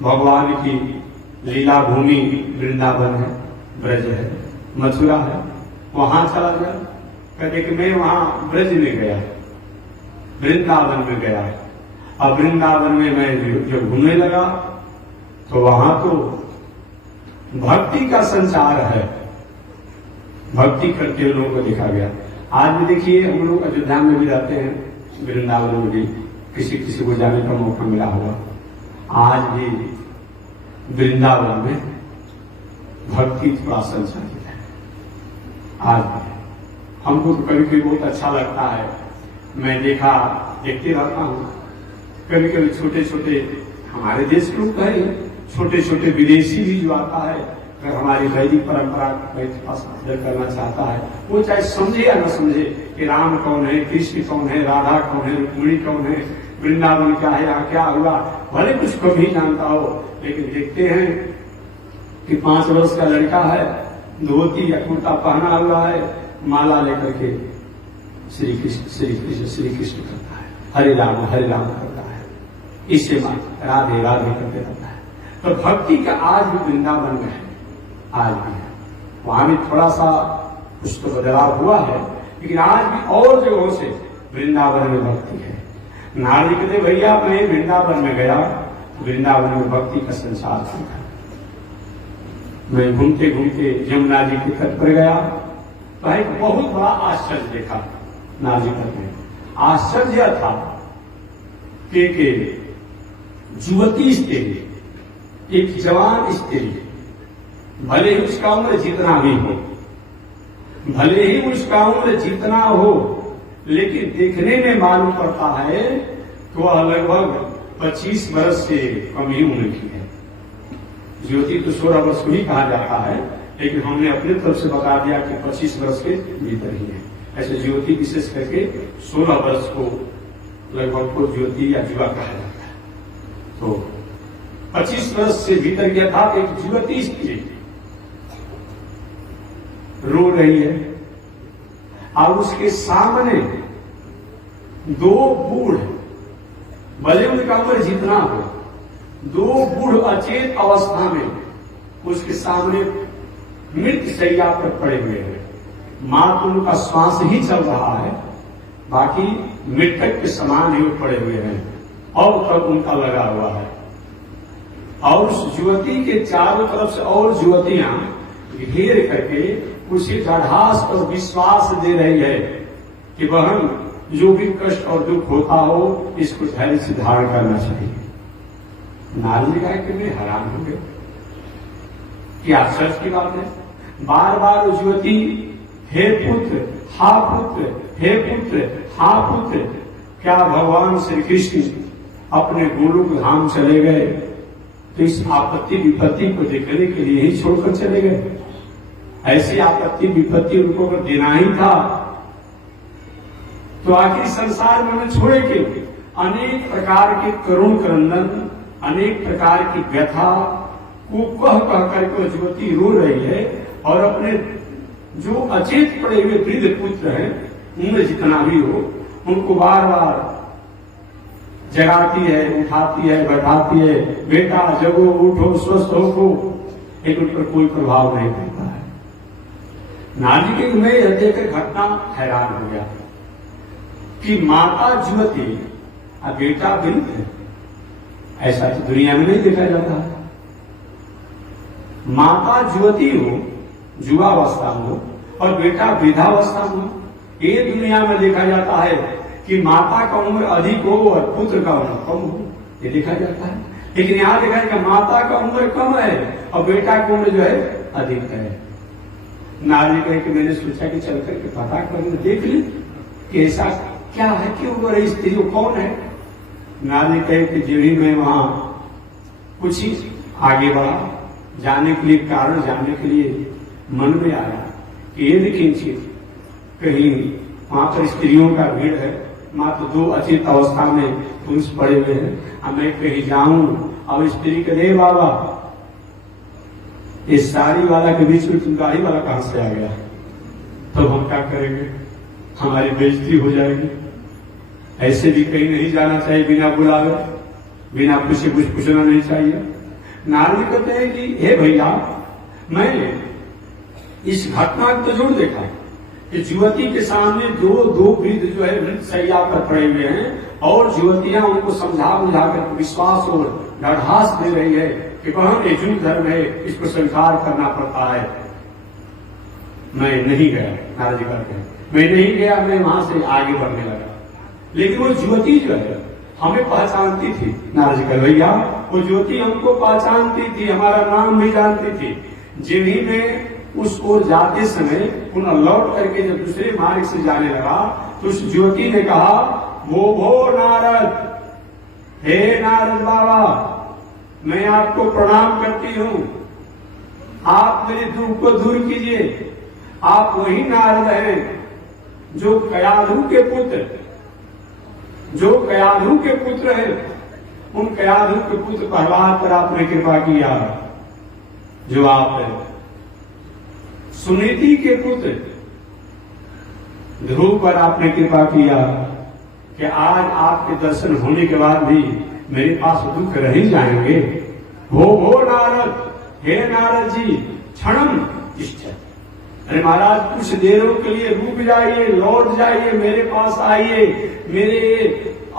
भगवान की लीला भूमि वृंदावन है, ब्रज है, मथुरा है, वहां चला गया। कहते कि मैं वहां ब्रज में गया, वृंदावन में गया। अब वृंदावन में मैं जब घूमने लगा तो वहां तो भक्ति का संचार है, भक्ति करते हुए लोगों को देखा गया। आज भी देखिए हम लोग अयोध्या में भी रहते हैं, वृंदावन में भी किसी किसी को जाने का मौका मिला होगा। आज भी वृंदावन में भक्ति थोड़ा संचालित है। आज भी हमको तो कभी कभी बहुत अच्छा लगता है, मैं देखते रहता हूँ। कभी कभी छोटे छोटे हमारे देश के लोग है, छोटे छोटे विदेशी भी जो आता है, अगर हमारी वैदिक परंपरा करना चाहता है, वो चाहे समझे या न समझे कि राम कौन है, कृष्ण कौन है, राधा कौन है, रुक्मिणी कौन है, वृंदावन क्या है, यहाँ क्या हुआ, भले कुछ कभी जानता हो, लेकिन देखते हैं कि 5 वर्ष का लड़का है, धोती या कुर्ता पहना हुआ है, माला लेकर के श्री कृष्ण करता है, हरे राम करता है, इससे राधे राधे करते रहता है। तो भक्ति का आज भी वृंदावन में है, आज भी है। वहां भी थोड़ा सा कुछ तो बदलाव हुआ है, लेकिन आज भी और जगहों से वृंदावन में भक्ति है। नारद कहते भैया मैं वृंदावन में गया, वृंदावन में भक्ति का संसार था। मैं घूमते घूमते यमुना जी के तट पर गया तो एक बहुत बड़ा आश्चर्य देखा। नारद कहते हैं आश्चर्य था कि युवती स्त्री, एक जवान स्त्री, भले ही उसका उम्र जितना भी हो, भले ही उसका उम्र जितना हो, लेकिन देखने में मालूम पड़ता है कि वह लगभग 25 वर्ष से कम ही उम्र की है। ज्योति तो 16 वर्ष को ही कहा जाता है, लेकिन हमने अपनी तरफ से बता दिया कि 25 वर्ष के भीतर ही है। ऐसे ज्योति विशेष करके 16 वर्ष को लगभग को ज्योति या युवा कहा जाता है। तो 25 वर्ष से भीतर गया था, एक युवती स्त्री रो रही है और उसके सामने दो बूढ़, भले उनका उम्र जितना हो, दो बूढ़ अचेत अवस्था में उसके सामने मृत शैया पर पड़े हुए हैं। मात्र उनका श्वास ही चल रहा है, बाकी मृतक के समान ही पड़े हुए हैं और तब उनका लगा हुआ है। और उस युवती के चारों तरफ से और युवतियां घेर करके उसे दृढ़ास और विश्वास दे रही है कि बहन, जो भी कष्ट और दुख होता हो, इसको धैर्य से धारण करना चाहिए। नारद जी कहा कि मैं हैरान हो गया, क्या सच की बात है। बार बार उस युवती हे पुत्र, हा पुत्र, हे पुत्र, हा पुत्र। क्या भगवान श्री कृष्ण अपने गोलोक धाम चले गए तो इस आपत्ति विपत्ति को देखने के लिए ही छोड़कर चले गए? ऐसी आपत्ति विपत्ति उनको अगर देना ही था तो आखिर संसार में छोड़े के अनेक प्रकार के करुण क्रंदन, अनेक प्रकार की व्यथा को कह करके युवती रो रही है और अपने जो अचेत पड़े हुए वृद्ध पुत्र हैं, उम्र जितना भी हो, उनको बार बार जगाती है, उठाती है, बैठाती है, बेटा जगो, उठो, स्वस्थ हो, लेकिन उन पर कोई प्रभाव नहीं पड़ता है। नारद जी के मैं यह देखकर घटना हैरान हो गया कि माता युवती और बेटा वृद्ध है। ऐसा तो दुनिया में नहीं देखा जाता है। माता युवती हो, युवावस्था हो, और बेटा वृद्धावस्था हो। ये दुनिया में देखा जाता है कि माता का उम्र अधिक हो और पुत्र का उम्र कम हो, ये देखा जाता है। लेकिन यहां देखा है कि माता का उम्र कम है और बेटा की उम्र जो है अधिक है। नारी कहे कि मैंने सोचा कि चल करके पता कर देख ली कि ऐसा क्या है, क्यों हो रही स्त्री, कौन है। नारी कहे कि जो ही मैं वहां कुछ ही आगे बढ़ा, जाने के लिए, कारण जानने के लिए मन में आया कि ये देखिए कहीं वहां पर स्त्रियों का भीड़ है, मात्र दो अचेत अवस्था में पुरुष पड़े हुए हैं। अब मैं कहीं जाऊं अब स्त्री के दे बाबा, इस साड़ी वाला के बीच में तुम गाड़ी वाला कहां से आ गया, तो हम क्या करेंगे, हमारी बेइज्जती हो जाएगी। ऐसे भी कहीं नहीं जाना चाहिए बिना बुलावे, बिना कुछ पूछना नहीं चाहिए। नारद कहते हैं कि हे भैया, मैंने इस घटना को जरूर देखा कि युवती के सामने दो वृद्ध जो है मृत शैया पर पड़े हुए हैं और युवतियां उनको समझा बुझा कर विश्वास और दृढ़ास दे रही है कि बहन ये जुग धर्म है, इसको स्वीकार करना पड़ता है। मैं नहीं गया, नारद जी कहते हैं, मैं नहीं गया, मैं वहां से आगे बढ़ने लगा। लेकिन वो युवती जो है हमें पहचानती थी। नारद जी कहते भैया, वो युवती हमको पहचानती थी, हमारा नाम भी जानती थी। जिन्हीं में उस ओर जाते समय पुनः लौट करके जब दूसरे मार्ग से जाने लगा तो उस युवती ने कहा, वो नारद, हे नारद बाबा, मैं आपको प्रणाम करती हूँ, आप मेरे दुख को दूर कीजिए। आप वही नारद हैं जो कयाधु के पुत्र हैं। उन कयाधु के पुत्र प्रहलाद पर आपने कृपा किया, जो आप हैं। सुनीति के पुत्र ध्रुव पर आपने कृपा किया कि आज आपके दर्शन होने के बाद भी मेरे पास दुख रह ही जाएंगे। हो नारद, हे नारद जी, क्षणम तिष्ठत। अरे महाराज, कुछ देरों के लिए रुक जाइए, लौट जाइए, मेरे पास आइए, मेरे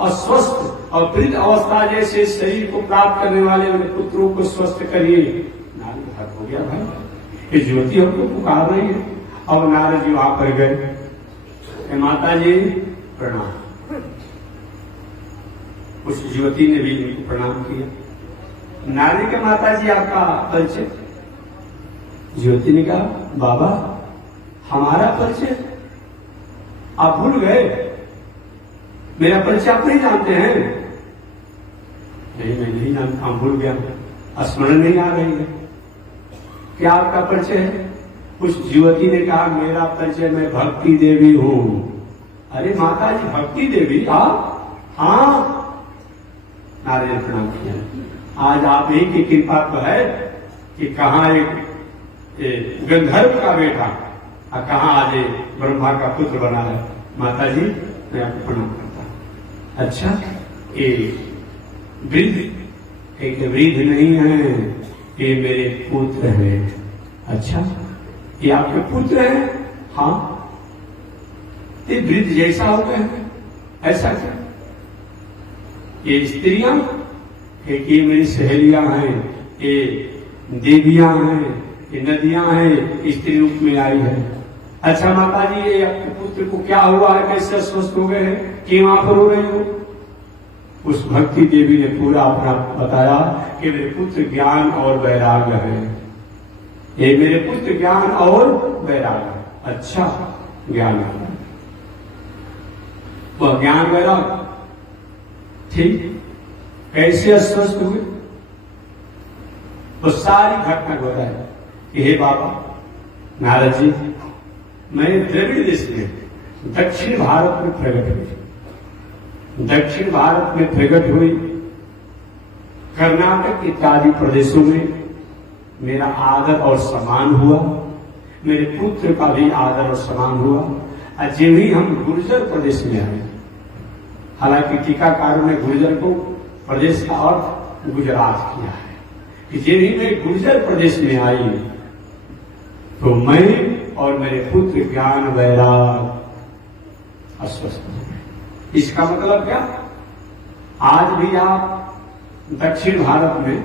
अस्वस्थ और वृद्ध अवस्था जैसे शरीर को प्राप्त करने वाले मेरे पुत्रों को स्वस्थ करिए। नारद हट हो गया, भाई ये ज्योति हमको पुकार रही है। अब नारद जी वहां पर गए, माता जी प्रणाम। उस युवती ने भी उनको प्रणाम किया। नारी के माता जी आपका परिचय? ज्योति ने कहा, बाबा हमारा परिचय आप भूल गए? मेरा परिचय आप नहीं जानते हैं? नहीं, मैं नहीं जानता, भूल गया, स्मरण नहीं आ रही है। क्या आपका परिचय है? उस युवती ने कहा, मेरा परिचय मैं भक्ति देवी हूं। अरे माता जी, भक्ति देवी आप? हाँ, नारायण प्रणाम किया। आज आप ही की कृपा तो है कि कहाँ एक गंधर्व का बेटा और कहाँ आज ब्रह्मा का पुत्र बना है। माता जी, मैं आपको प्रणाम करता हूं। अच्छा, ये वृद्ध एक वृद्ध नहीं है, ये मेरे पुत्र हैं। अच्छा, ये आपके पुत्र हैं? हाँ। ये वृद्ध जैसा हो गए, ऐसा क्या? ये स्त्रियां, एक ये मेरी सहेलियां हैं, ये देवियां हैं, ये नदियां हैं, स्त्री रूप में आई है। अच्छा माता जी, ये आपके पुत्र को क्या हुआ है, कैसे अस्वस्थ हो गए हैं, क्यों आप रो रहे हो? उस भक्ति देवी ने पूरा अपना बताया कि मेरे पुत्र ज्ञान और वैराग्य है। ये मेरे पुत्र ज्ञान और वैराग्य। अच्छा, ज्ञान वह ज्ञान वैराग्य ठीक, कैसे अस्वस्थ हुए? तो सारी घटना को बताया कि हे बाबा नारद जी, मैं द्रविड़ देश में दक्षिण भारत में प्रकट हुई। दक्षिण भारत में प्रकट हुई, कर्नाटक इत्यादि प्रदेशों में मेरा आदर और सम्मान हुआ, मेरे पुत्र का भी आदर और सम्मान हुआ। और जब ही हम गुर्जर प्रदेश में आए, हालांकि टीकाकारों ने गुर्जर को प्रदेश का अर्थ गुजरात किया है, कि जब ही मैं गुर्जर प्रदेश में आई तो मैं और मेरे पुत्र ज्ञान वैराग अस्वस्थ हो गए। इसका मतलब क्या? आज भी आप दक्षिण भारत में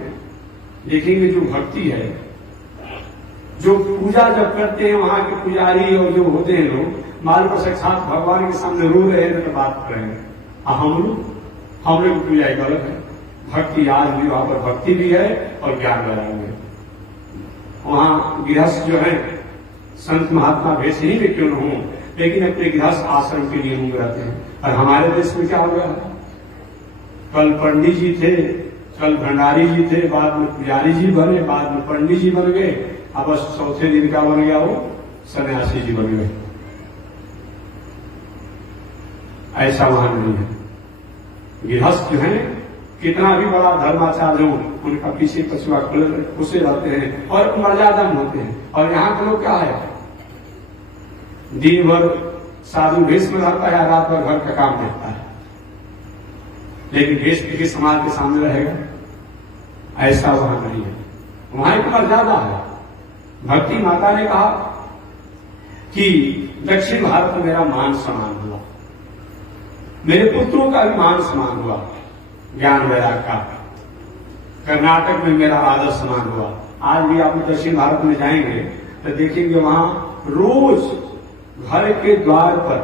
देखेंगे जो भक्ति है, जो पूजा जब करते हैं वहां के पुजारी और जो होते हैं लोग, मालूम पर साक्षात भगवान के सामने रो रहे हैं तो बात कर रहे हैं। हम लोग की पूजा एक अलग है। भक्ति आज भी वहां पर भक्ति भी है और ज्ञान वैराग्य है। वहां गृहस्थ जो है संत महात्मा भेष ही में क्यों न हो, लेकिन अपने गृहस्थ आश्रम के नियम में रहते हैं। और हमारे देश में क्या हो गया? कल पंडित जी थे, कल भंडारी जी थे, बाद में पुजारी जी बने, बाद में पंडित जी बन गए, अब बस चौथे दिन का बन गया वो सन्यासी जी बन गए। ऐसा वहां नहीं है। गृहस्थ जो है कितना भी बड़ा धर्माचार्य हो, उनका पीछे पछुआ खुशे रहते हैं और मर्यादा में होते हैं। और यहाँ के लोग क्या है, दिन भर साधु भेष में रहता है, रात भर घर का काम देखता है, लेकिन भेष के समाज के सामने रहेगा, ऐसा वहां नहीं है। वहां एक मर्यादा है। भक्ति माता ने कहा कि दक्षिण भारत में मेरा मान सम्मान हुआ, मेरे पुत्रों का भी मान सम्मान हुआ, ज्ञान वैराग का। कर्नाटक में मेरा आदर सम्मान हुआ। आज भी आप दक्षिण भारत में जाएंगे तो देखेंगे वहां रोज घर के द्वार पर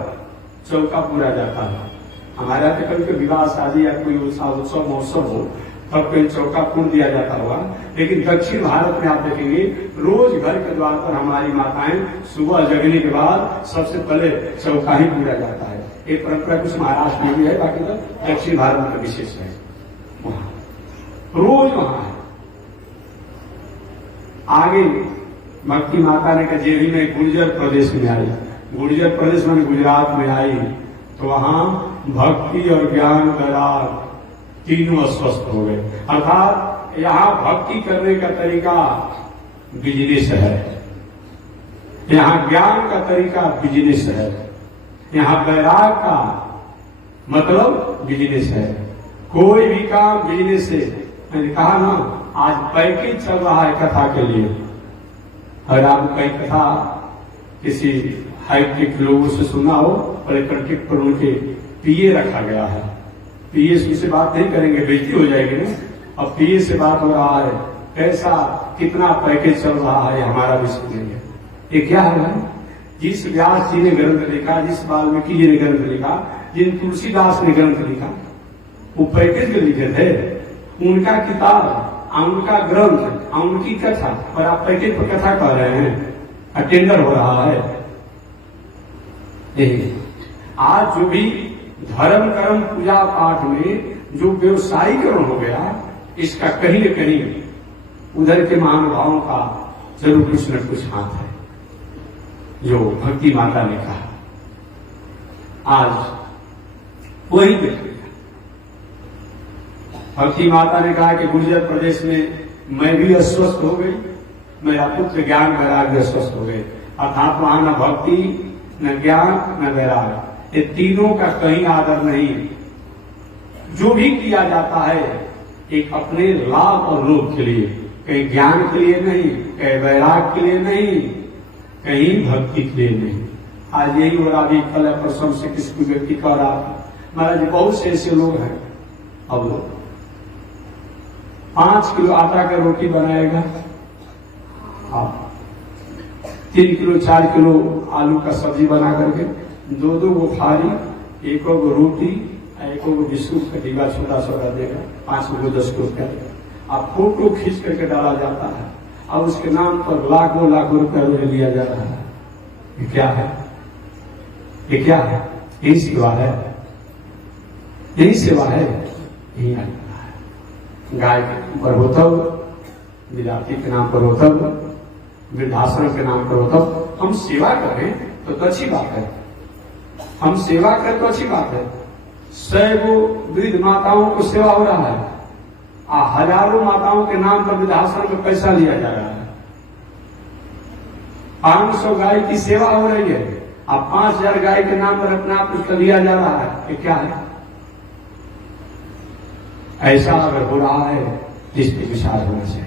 चौका पूरा जाता है। हमारे यहाँ कभी कोई विवाह शादी या कोई उत्सव महोत्सव हो तब कोई चौका पूर्ण दिया जाता होगा, लेकिन दक्षिण भारत में आप देखेंगे रोज घर के द्वार पर हमारी माताएं सुबह जगने के बाद सबसे पहले चौका ही पूरा जाता है। ये परंपरा कुछ महाराष्ट्र में भी है, बाकी तो दक्षिण भारत में विशेष है। वहां रोज वहां है। आगे भक्ति माता ने कहा जेबी में गुर्जर प्रदेश में आई, गुर्जर प्रदेश में गुजरात में आई तो वहां भक्ति और ज्ञान वैराग तीनों अस्वस्थ हो गए। अर्थात यहां भक्ति करने का तरीका बिजनेस है, यहां ज्ञान का तरीका बिजनेस है, यहां वैराग का मतलब बिजनेस है। कोई भी काम बिजनेस से, मैंने कहा ना आज पैकेज चल रहा है कथा के लिए। अगर आप कई कथा किसी हाईटेक लोगों से सुना हो और एक कॉन्ट्रैक्ट पर उनके पीए रखा गया है, पीए से बात नहीं करेंगे, बेइज्जती हो जाएगी ना। अब पीए से बात हो रहा है, कैसा कितना पैकेज चल रहा है, हमारा भी सुनेंगे। ये क्या है? जिस व्यास जी ने ग्रंथ लिखा, जिस वाल्मीकि जी ने ग्रंथ लिखा, जिन तुलसीदास ने ग्रंथ लिखा, वो पैकेज के लिखे थे। उनका किताब, उनका ग्रंथ, उनकी कथा, और आप पैकेज पर कथा कह रहे हैं, अटेंडर हो रहा है। नहीं। आज जो भी धर्म कर्म पूजा पाठ में जो व्यवसायीकरण हो गया, इसका कहीं न कहीं उधर के महानुभावों का जरूर कुछ न कुछ हाथ है। जो भक्ति माता ने कहा, आज वही देखिए। भक्ति माता ने कहा कि गुर्जर प्रदेश में मैं भी अस्वस्थ हो गई, मेरा पुत्र ज्ञान वैराग्य अस्वस्थ हो गए। अर्थात वहां न भक्ति, न ज्ञान, न वैराग्य, ये तीनों का कहीं आदर नहीं। जो भी किया जाता है एक अपने लाभ और लोभ के लिए, कहीं ज्ञान के लिए नहीं, कहीं वैराग के लिए नहीं, कहीं भक्ति के लिए नहीं। आज यही हो रहा, अभी कल परसों से किसी व्यक्ति कह रहा, महाराज बहुत से ऐसे लोग हैं, अब 5 किलो आटा का रोटी बनाएगा, 3 किलो 4 किलो आलू का सब्जी बना करके 2-2 गो फारी, 1 गो रोटी, 1 गो बिस्कुट का डिब्बा छोटा छोटा देगा, 5 गो 10 किलो का देगा। अब फोटो खींच करके डाला जाता है और उसके नाम पर लाखों लाखों रुपया लिया जा रहा है। ये क्या है? ये क्या है? यही सेवा है, यही सेवा है, यही है। गाय के नाम पर होतव, विद्यार्थी के नाम पर होतव, वृद्धाश्रम के नाम पर होतव। हम सेवा करें तो अच्छी बात है, हम सेवा करें तो अच्छी बात है। 100 वृद्ध माताओं को सेवा हो रहा है, हजारों माताओं के नाम पर वृद्धाश्रम में पैसा लिया जा रहा है। 500 गाय की सेवा हो रही है, अब 5000 गाय के नाम पर अपना आप उसका लिया जा रहा है। ये क्या है? ऐसा अगर हो रहा है जिस पे विचार होना चाहिए।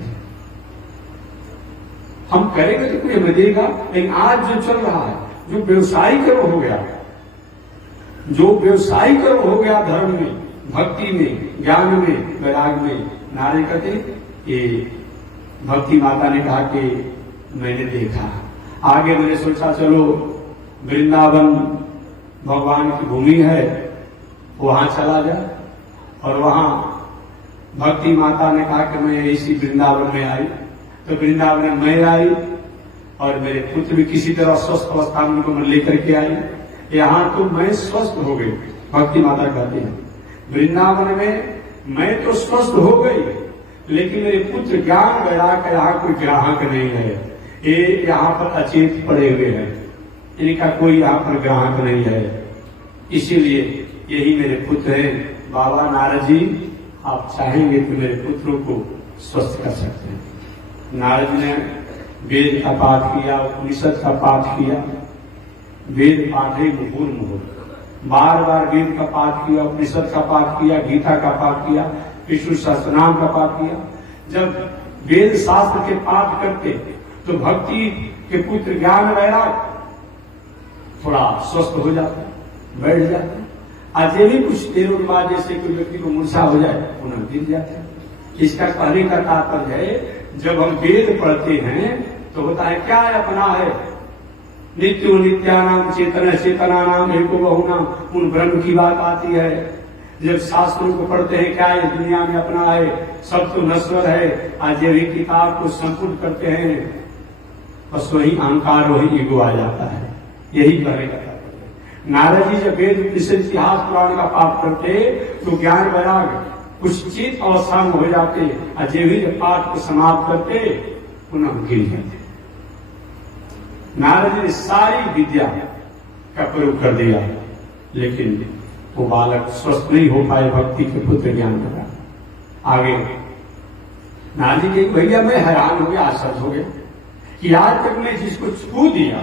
हम करेंगे तो कोई हमें देगा, लेकिन आज जो चल रहा है, जो व्यवसायीकरण हो गया, जो व्यवसायीकरण हो गया धर्म में, भक्ति में, ज्ञान में, वैराग में, नारे कहते, ये भक्ति माता ने कहा कि मैंने देखा। आगे मैंने सोचा चलो वृंदावन भगवान की भूमि है, वहां चला जाए। और वहां भक्ति माता ने कहा कि मैं इसी वृंदावन में आई, तो वृंदावन में मैं आई और मेरे पुत्र भी किसी तरह स्वस्थ अवस्था में उनको मैं लेकर के आई। यहां तो मैं स्वस्थ हो गई, भक्ति माता कहती है। वृंदावन में मैं तो स्वस्थ हो गई, लेकिन मेरे पुत्र ज्ञान वैराग का यहाँ कोई ग्राहक नहीं है। ये यहाँ पर अचेत पड़े हुए हैं, इनका कोई यहाँ पर ग्राहक नहीं है। इसीलिए यही मेरे पुत्र हैं। बाबा नारद जी, आप चाहेंगे तो मेरे पुत्रों को स्वस्थ कर सकते हैं। नारद ने वेद का पाठ किया, उपनिषद का पाठ किया। वेद पाठे मुहुर्मुहुः, बार बार वेद का पाठ किया, उपनिषद का पाठ किया, गीता का पाठ किया, विष्णु सहस्त्रनाम का पाठ किया। जब वेद शास्त्र के पाठ करते तो भक्ति के पुत्र ज्ञान वैराग थोड़ा स्वस्थ हो जाता, बैठ जाता। आज ये भी कुछ देर बाद जैसे कोई व्यक्ति को मूर्छा हो जाए, उन्हें गिर जाते हैं। इसका कहने का तात्पर्य है, जब हम वेद पढ़ते हैं तो होता है क्या है? अपना है नित्यो नित्यानाम चेतन चेतना नाम एको बहुनाम, उन ब्रह्म की बात आती है। जब शास्त्रों को पढ़ते हैं, क्या इस दुनिया में अपना है? सब तो नश्वर है। आज ये किताब को संपूर्ण करते हैं, बस वही अहंकार, वही ईगो आ जाता है। यही कहने का तात्पर्य है। नारद जी जब वेद इतिहास पुराण का पाठ करते तो ज्ञान वैराग कुछ चित अवस्था में हो जाते, और जे भी जब पाठ को समाप्त करते पुनः गिर जाते। नारद जी ने सारी विद्या का प्रयोग कर दिया, लेकिन वो बालक स्वस्थ नहीं हो पाए, भक्ति के पुत्र ज्ञान का। आगे नारद जी के भैया मैं हैरान हो गया, आश्चर्य हो गया कि आज तक मैं जिसको छू दिया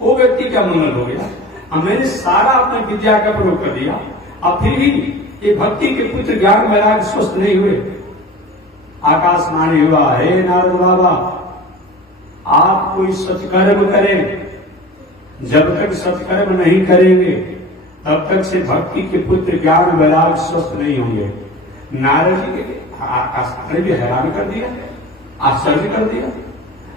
वो व्यक्ति का मंगल हो गया, अब मैंने सारा अपने विद्या का प्रयोग कर दिया, अब फिर भी ये भक्ति के पुत्र ज्ञान वैराग स्वस्थ नहीं हुए। आकाशवाणी हुआ, हे नारद बाबा, आप कोई सत्कर्म करें, जब तक सत्कर्म नहीं करेंगे तब तक से भक्ति के पुत्र ज्ञान वैराग स्वस्थ नहीं होंगे। नारद जी के आकाशवाणी भी हैरान कर दिया, आश्चर्य कर दिया।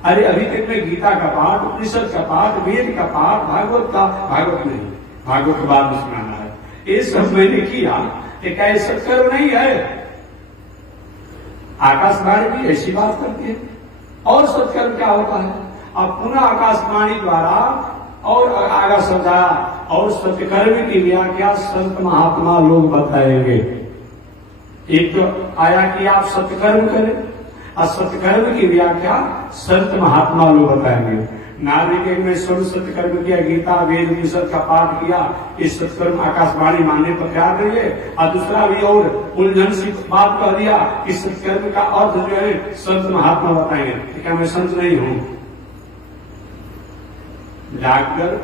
अरे अभी तक मैं गीता का पाठ, उपनिषद का पाठ, वेद का पाठ, भागवत नहीं, भागवत के बाद में सुनाना है, ये सब मैंने किया, क्या सत्कर्म नहीं है? आकाशवाणी भी ऐसी बात करती है। और सत्कर्म क्या होता है? अब पुनः आकाशवाणी द्वारा और आगा समझाया और सत्कर्म की व्याख्या संत महात्मा लोग बताएंगे। एक तो आया कि आप सत्कर्म करें, और सत्कर्म की व्याख्या संत महात्मा लोग बताएंगे। नारद में स्वयं सत्कर्म किया, गीता वेद उपनिषद का पाठ किया, इस सत्कर्म आकाशवाणी मानने पर तैयार नहीं है। और दूसरा भी और उलझन सी बात कह दिया कि सत्कर्म का अर्थ जो है संत महात्मा बताएंगे। क्या मैं संत नहीं हूं? डॉक्टर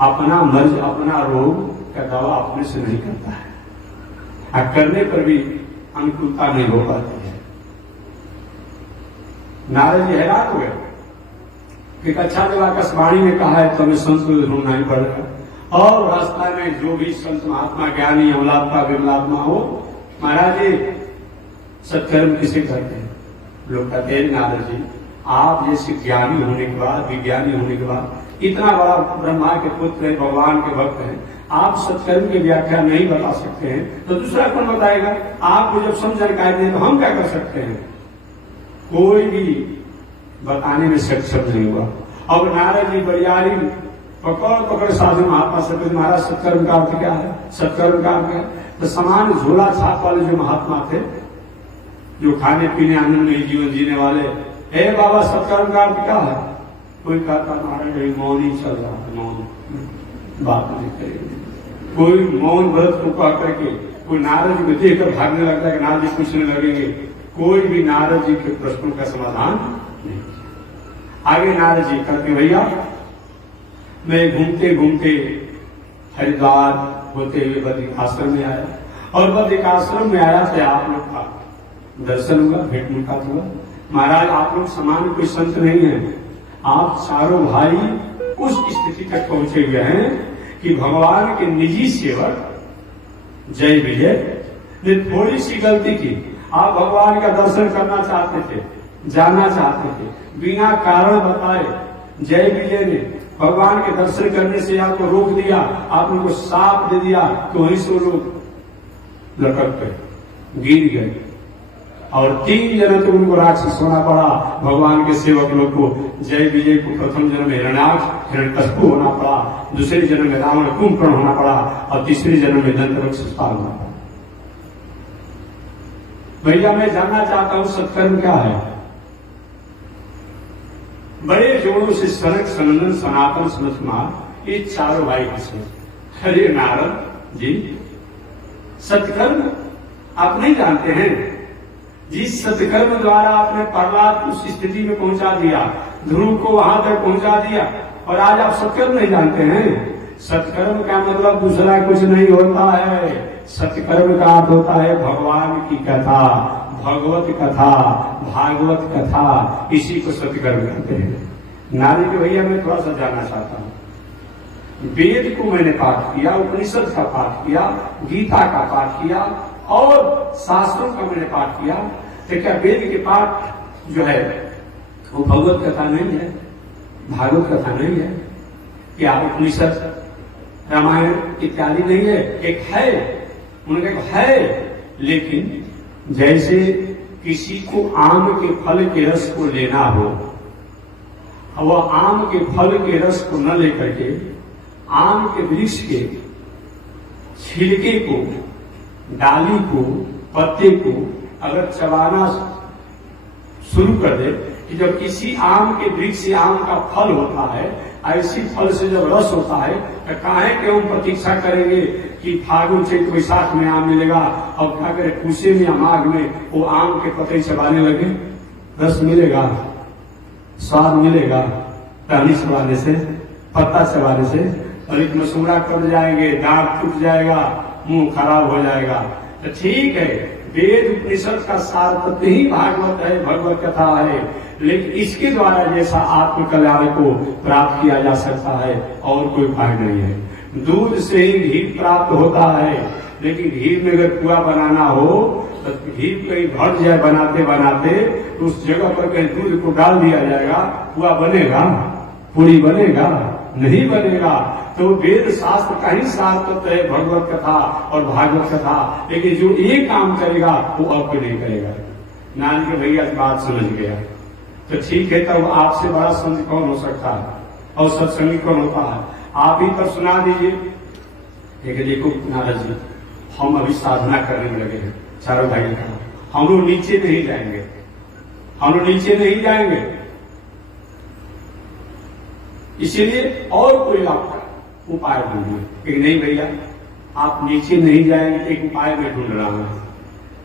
अपना मर्ज अपना रोग का दवा अपने से नहीं करता है, और करने पर भी अनुकूलता नहीं हो पाती है। नारद जी हैरान हो गए कि अच्छा जब आकाशवाणी में कहा है तो हमें संत ढूंढना ही पड़ेगा। और रास्ता में जो भी संत महात्मा ज्ञानी अमलात्मा विमलात्मा हो, महाराज जी सत्कर्म किसे करते हैं? लोग कहते हैं नारद जी आप जैसे ज्ञानी होने के बाद, विज्ञानी होने के बाद, इतना बड़ा ब्रह्मा के पुत्र है, भगवान के भक्त हैं, आप सत्कर्म की व्याख्या नहीं बता सकते हैं तो दूसरा कौन बताएगा? आपको जब सब जानकारी दें तो हम क्या कर सकते हैं? कोई भी बताने में सक्षम नहीं हुआ। अब नारद जी बरियारी पकड़ साधु महात्मा से महाराज सत्कर्म का अर्थ क्या है? सत्कर्म का अर्थ क्या है? तो समान झोला छाप वाले जो महात्मा थे, जो खाने पीने आनंद में जीवन जीने वाले, हे बाबा सत्कर्म का अर्थ क्या है? कोई कहता महाराज मौन ही चल रहा है, मौन बात नहीं करेंगे। कोई मौन व्रत को कह करके कोई नारद जी को देखकर भागने लगता है कि नारद जी पूछने लगेंगे। कोई भी नारद जी के प्रश्नों का समाधान नहीं। आगे नारद जी कहते भैया मैं घूमते घूमते हरिद्वार होते हुए बद्रिक आश्रम में आया, और बद्रिक आश्रम में आया तो आप लोग का दर्शन हुआ, भेंट मुलाकात हुआ। महाराज आप लोग समान कोई संत नहीं है, आप चारों भाई उस स्थिति तक पहुंचे हुए हैं कि भगवान के निजी सेवक जय विजय ने थोड़ी सी गलती की। आप भगवान का दर्शन करना चाहते थे, जाना चाहते थे, बिना कारण बताए जय विजय ने भगवान के दर्शन करने से आपको रोक दिया, आप उनको साप दे दिया कि वहीं से लोग लटक गए, गिर गए, और 3 जन्म तक उनको राक्षस होना पड़ा। भगवान के सेवक लोग को जय विजय को प्रथम जन्म में हिरण्याक्ष हिरण्यकशिपु होना पड़ा, दूसरे जन्म में रावण कुंभकर्ण होना पड़ा, और तीसरे जन्म में दंतवक्त्रपाल होना पड़ा। भैया मैं जानना चाहता हूं सत्कर्म क्या है? बड़े जोड़ों से सनक सनंदन सनातन सनत कुमार ये चारों भाई किसे? अरे नारद जी सत्कर्म आप नहीं जानते हैं? जिस सत्कर्म द्वारा आपने प्रहलाद को उस स्थिति में पहुंचा दिया, ध्रुव को वहां तक पहुंचा दिया, और आज आप सत्कर्म नहीं जानते हैं? सत्कर्म का मतलब दूसरा कुछ नहीं होता है। सत्कर्म का अर्थ होता है भगवान की कथा, भगवत कथा, भागवत कथा, इसी को सत्कर्म कहते हैं। नारी के भैया मैं थोड़ा सा जानना चाहता हूं। वेद को मैंने पाठ किया, उपनिषद का पाठ किया, गीता का पाठ किया, और शास्त्रों का मैंने पाठ किया, तो क्या वेद के पाठ जो है वो भगवत कथा नहीं है, भागवत कथा नहीं है? क्या उपनिषद रामायण इत्यादि नहीं है? एक है, उनका है, लेकिन जैसे किसी को आम के फल के रस को लेना हो, वह आम के फल के रस को न लेकर के आम के वृक्ष के छिलके को, डाली को, पत्ते को अगर चबाना शुरू कर दे कि जब किसी आम के वृक्ष से आम का फल होता है, ऐसी फल से जब रस होता है तो काहे के हम प्रतीक्षा करेंगे कि फागुन चैत वैशाख में आम मिलेगा, और क्या करें पूसे में या माघ में वो आम के पत्ते चबाने लगे? रस मिलेगा, स्वाद मिलेगा टहनी चबाने से, पत्ता चबाने से? और एक मसूड़ा कट जाएंगे, दांत टूट जाएगा, मुंह खराब हो जाएगा। तो ठीक है, वेद उपनिषद का सार तत्व ही भागवत है, भगवत कथा है, लेकिन इसके द्वारा जैसा आत्म कल्याण को प्राप्त किया जा सकता है और कोई उपाय नहीं है। दूध से ही घी प्राप्त होता है, लेकिन घी में अगर पुआ बनाना हो तो घी कहीं घट जाए बनाते बनाते, तो उस जगह पर कहीं दूध को डाल दिया जाएगा, पुआ बनेगा? पूरी बनेगा? नहीं बनेगा। तो वेद शास्त्र का ही सार तत्व है भगवत कथा और भागवत कथा, लेकिन जो एक काम करेगा वो और कोई नहीं करेगा। नान के भैया बात समझ गया तो ठीक है, तब आपसे बड़ा संत कौन हो सकता है और सत्संगी कौन होता है? आप ही पर सुना दीजिए। लेकिन देखो नारद जी, हम अभी साधना करने में लगे हैं। चारों भाई ने कहा हम लोग नीचे नहीं जाएंगे, हम लोग नीचे नहीं जाएंगे, इसीलिए और कोई आपका उपाय ढूंढिए। लेकिन नहीं भैया, आप नीचे नहीं जाएंगे, एक उपाय मैं ढूंढ रहा हूं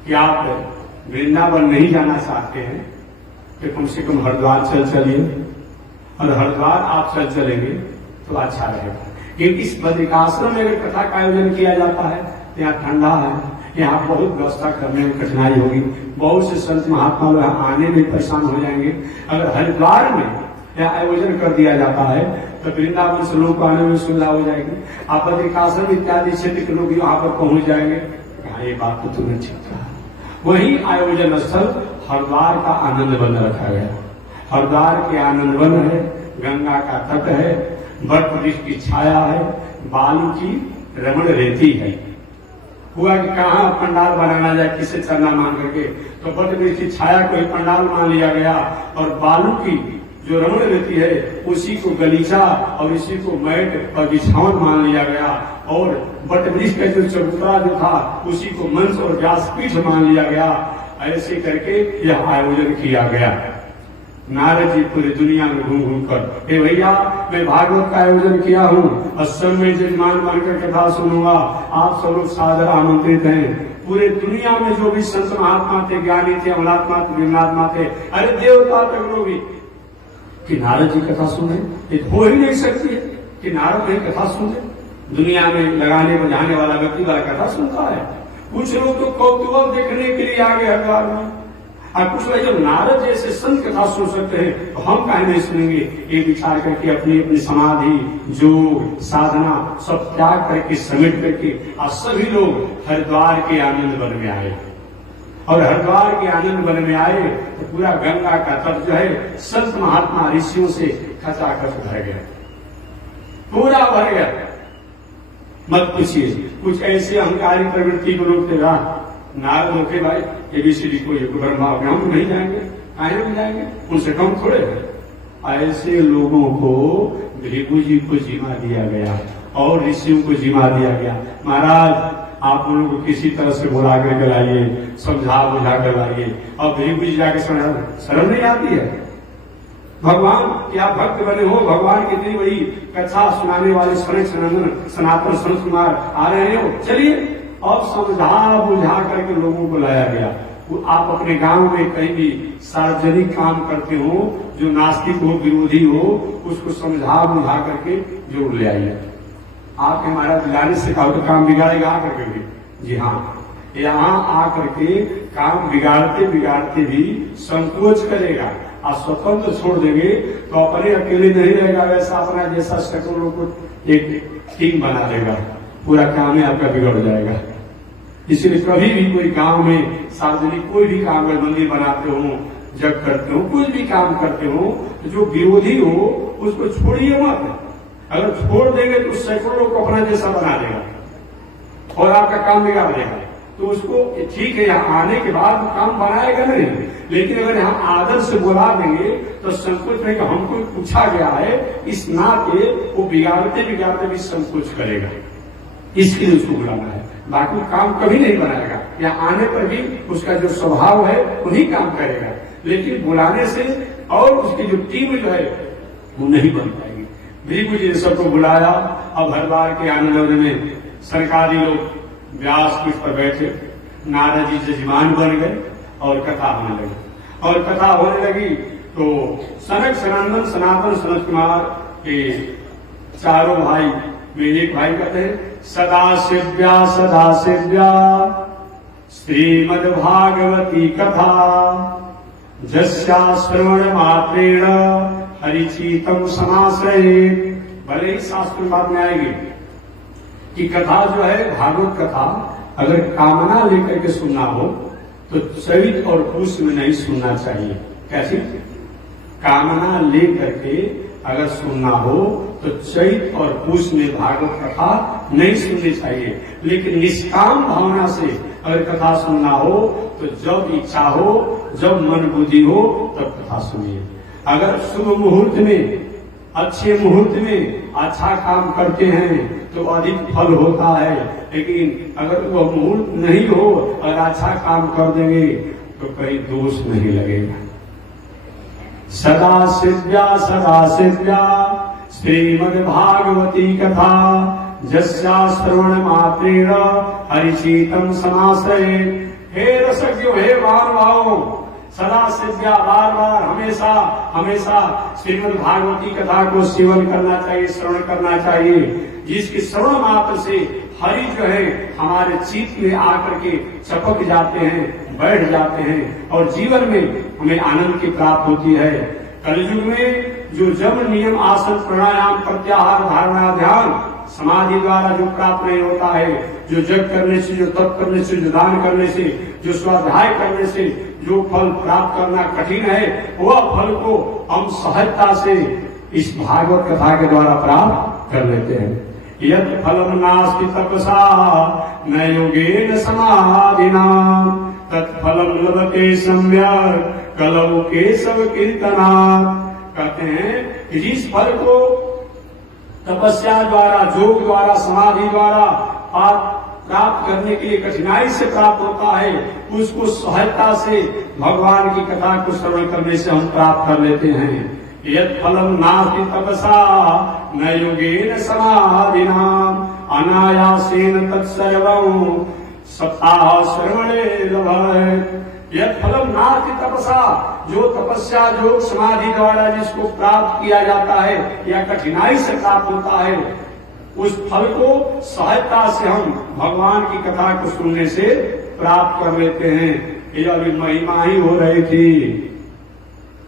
कि आप वृंदावन नहीं जाना चाहते हैं तो कम से कम हरिद्वार चल चलिए, और हरिद्वार आप चल चलेंगे तो अच्छा रहेगा। क्योंकि इस बद्रिकाश्रम में अगर कथा का आयोजन किया जाता है, यहाँ ठंडा है, यहाँ बहुत व्यवस्था करने में कठिनाई होगी, बहुत से संत महात्मा लोग आने में परेशान हो जाएंगे। अगर हरिद्वार में यह आयोजन कर दिया जाता है तो वृंदावन से लोग आने में सुविधा हो जाएगी, आप बद्रिकाश्रम इत्यादि क्षेत्र के लोग वहां पर पहुंच जाएंगे। कहा ये बात तो तुमने ठीक कहा। वही आयोजन स्थल हरिद्वार का आनंद वन रखा गया। हरिद्वार के आनंद वन है, गंगा का तट है, बट वृक्ष की छाया है, बालू की रमण रेती है। हुआ कि कहाँ पंडाल बनाना जाए, किसे चरना मान करके, तो बट वृक्ष की छाया को ही पंडाल मान लिया गया, और बालू की जो रमण रेती है उसी को गलीचा और इसी को मैट और बिछावन मान लिया गया, और बट वृक्ष का जो चबूतरा जो था उसी को मंच और व्यासपीठ मान लिया गया। ऐसे करके यह आयोजन किया गया। नारद जी पूरी दुनिया में घूम घूम कर, हे भैया मैं भागवत का आयोजन किया हूँ, असम में जजमान बनकर कथा सुनूंगा, आप सब लोग सादर आमंत्रित हैं। पूरे दुनिया में जो भी संत महात्मा थे, ज्ञानी थे, अमलात्मा थे, विमलात्मा थे, अरे देवता तक लोग भी, कि नारद जी कथा सुने, ये हो ही नहीं सकती है कि नारद नहीं कथा सुने। दुनिया में लगाने बजाने वाला व्यक्ति वाला कथा सुनता है। कुछ लोग तो कौतूहल देखने के लिए आ गए हरिद्वार में, और कुछ लोग जब नारद जैसे संत कथा सुन सकते हैं तो हम काहे नहीं सुनेंगे। ये विचार करके अपनी अपनी समाधि, योग, साधना सब त्याग करके समेट करके और सभी लोग हरिद्वार के आनंद वन में आए। और हरिद्वार के आनंद वन में आए तो पूरा गंगा का तट जो है संत महात्मा ऋषियों से खचाखच भर गया, पूरा भर गया। मत पूछिए, कुछ ऐसे अहंकारी प्रवृत्ति को लोग थे, नारद होके भाई एबीसीडी को ब्रह्मा हम नहीं जाएंगे, काहे नहीं जाएंगे, उनसे कम थोड़े है। ऐसे लोगों को भृगु जी को जिम्मा दिया गया और ऋषियों को जिम्मा दिया गया। महाराज आप लोगों को किसी तरह से बुला कर लाइए, समझा बुझा कर लाइए, और भृगु जी जाके शरण नहीं आती है। भगवान क्या भक्त बने हो, भगवान कितनी बड़ी कथा सुनाने वाले सनातन संत कुमार आ रहे हो, चलिए। और समझा बुझा करके लोगों को लाया गया। आप अपने गांव में कहीं भी सार्वजनिक काम करते हो, जो नास्तिक हो, विरोधी हो, उसको समझा बुझा करके जोड़ ले आइए। आप हमारा बिगाड़ने से कहो तो काम बिगाड़ेगा आकर के भी। जी हाँ, यहाँ आकर के काम बिगाड़ते बिगाड़ते भी संकोच करेगा, और स्वतंत्र छोड़ देंगे तो अपने अकेले नहीं रहेगा, वैसा अपना जैसा सैकड़ों को एक टीम बना देगा, पूरा काम ही आपका बिगड़ जाएगा। इसलिए कभी भी कोई गांव में सार्वजनिक कोई भी काम, अगर मंदिर बनाते हो, जग करते हो, कुछ भी काम करते हो, जो विरोधी हो उसको छोड़िए मत। अगर छोड़ देंगे तो सैकड़ों को अपना जैसा बना देगा और आपका काम बिगाड़ देगा। तो उसको ठीक है, यहाँ आने के बाद काम बनाएगा नहीं, लेकिन अगर यहाँ आदर से बुला देंगे तो संकोच नहीं, हमको पूछा गया है, इस नाते वो बिगाड़ते बिगाड़ते भी संकोच करेगा, इसके लिए उसको बुलाना है। बाकी काम कभी नहीं बनाएगा, यहाँ आने पर भी उसका जो स्वभाव है वही काम करेगा, लेकिन बुलाने से और उसकी जो टीम जो है वो नहीं बन पाएगी। भृगु जी ने सबको बुलाया। अब हरिद्वार के आनंद में सरकारी लोग व्यास पीठ पर बैठे, नारद जी जजमान बन गए और कथा होने लगी। और कथा होने लगी तो सनक सनंदन सनातन सनत कुमार के चारों भाई में एक भाई कहते हैं, सदा शिव्या श्रीमद् भागवती कथा जस्या श्रवण मात्रेण हरिचीतम समाश्रये। भले ही शास्त्र में बात में आएगी कि कथा जो है भागवत कथा अगर कामना लेकर के सुनना हो तो चैत और पूष में नहीं सुनना चाहिए। कैसे? कामना लेकर के अगर सुनना हो तो चैत और पूष में भागवत कथा नहीं सुननी चाहिए, लेकिन निष्काम भावना से अगर कथा सुनना हो तो जब इच्छा हो, जब मन बुद्धि हो तब कथा सुनिए। अगर शुभ मुहूर्त में अच्छे मुहूर्त में अच्छा काम करते हैं तो अधिक फल होता है, लेकिन अगर वह मुहूर्त नहीं हो और अच्छा काम कर देंगे तो कहीं दोष नहीं लगेगा। सदा सिद्ध्या श्रीमद् भागवती कथा जस्या श्रवण मात्रेण हरिचीतम समाश्रये। हे रसज्ञो, हे महानुभावों, सदा सिद्ध्या बार बार हमेशा हमेशा श्रीमद् भागवती कथा को सेवन करना चाहिए, श्रवण करना चाहिए, जिसके श्रवण मात्र से हरि जो है हमारे चित्त में आकर के चपक जाते हैं, बैठ जाते हैं और जीवन में हमें आनंद की प्राप्त होती है। कलयुग में जो जम नियम आसन प्राणायाम प्रत्याहार धारणा ध्यान समाधि द्वारा जो प्राप्त नहीं होता है, जो जग करने से, जो तप करने से, जो दान करने से, जो स्वाध्याय करने से जो फल प्राप्त करना कठिन है, वह फल को हम सहजता से इस भागवत कथा के द्वारा प्राप्त कर लेते हैं। यत् फलम नास्ति तपसा न योगेन समाधिना तत्फलम लभते सम्यक् कलौ केशव कीर्तनात्। कहते हैं कि जिस फल को तपस्या द्वारा, योग द्वारा, समाधि द्वारा प्राप्त करने के लिए कठिनाई से प्राप्त होता है, उसको सहजता से भगवान की कथा को श्रवण करने से हम प्राप्त कर लेते हैं। यत् फलम नास्ति तपसा न योगेन समाधिना अनायासेन तत्सर्वं सप्ताह श्रवणे लभते। यत् फलम नास्ति तपसा, जो तपस्या योग समाधि द्वारा जिसको प्राप्त किया जाता है या कठिनाई से प्राप्त होता है, उस फल को सहजता से हम भगवान की कथा को सुनने से प्राप्त कर लेते हैं। ये अभी महिमा ही हो रही थी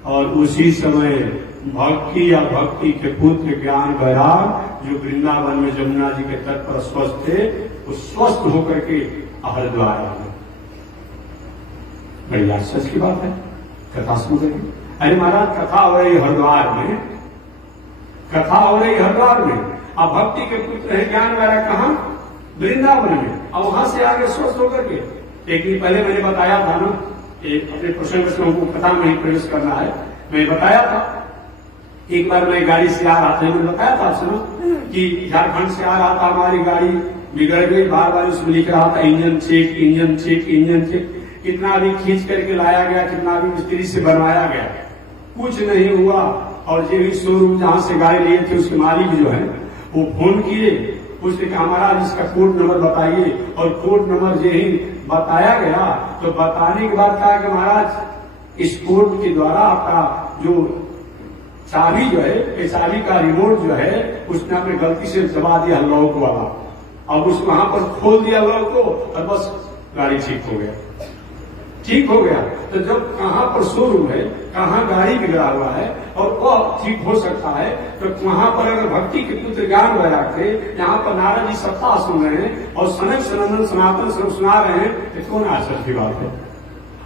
और उसी समय भक्ति या भक्ति के पुत्र ज्ञान वैराग जो वृंदावन में जमुना जी के तट पर स्वस्थ थे, वो स्वस्थ होकर के हरिद्वार आ गए। बड़ी आश्चर्य की बात है, कथा सुन रही। अरे महाराज, कथा हो रही हरिद्वार में, कथा हो रही हरिद्वार में, अब भक्ति के पुत्र है ज्ञान वैराग कहाँ? वृंदावन में। अब वहां से आगे स्वस्थ होकर के, एक दिन पहले मैंने बताया था ना, अपने प्रसंग से हमको कथा में ही प्रवेश करना है, मैं बताया था। एक बार मैं गाड़ी से आ रहा था, मैंने बताया था सुनो कि झारखंड से आ रहा था, हमारी गाड़ी बिगड़ गई, बार बार उसमें लिख रहा था engine check, engine check, engine check. कितना भी खींच करके लाया गया, कितना भी मिस्त्री से बनवाया गया, कुछ नहीं हुआ। और जो भी शोरूम जहां से गाड़ी लिए थे उसके मालिक जो है वो फोन किए, उसने कहा महाराज इसका कोड नंबर बताइए, और कोड नंबर जो ही बताया गया तो बताने के बाद कहा कि महाराज इस कोड के द्वारा आपका जो चाबी जो है, चाबी का रिमोट जो है उसने अपने गलती से दबा दिया लॉक वाला, अब उस वहां पर खोल दिया लॉक को और बस गाड़ी ठीक हो गया, ठीक हो गया। तो जब कहां पर शोरूम है, कहां गाड़ी बिगड़ा हुआ है और वह ठीक हो सकता है, तो वहां पर अगर भक्ति के पुत्र ज्ञान वैराग थे, यहाँ पर नारद जी सप्ताह सुन रहे हैं और सनक सनंदन सनातन सब सुना रहे हैं, तो कौन आश्चर्य की बात है।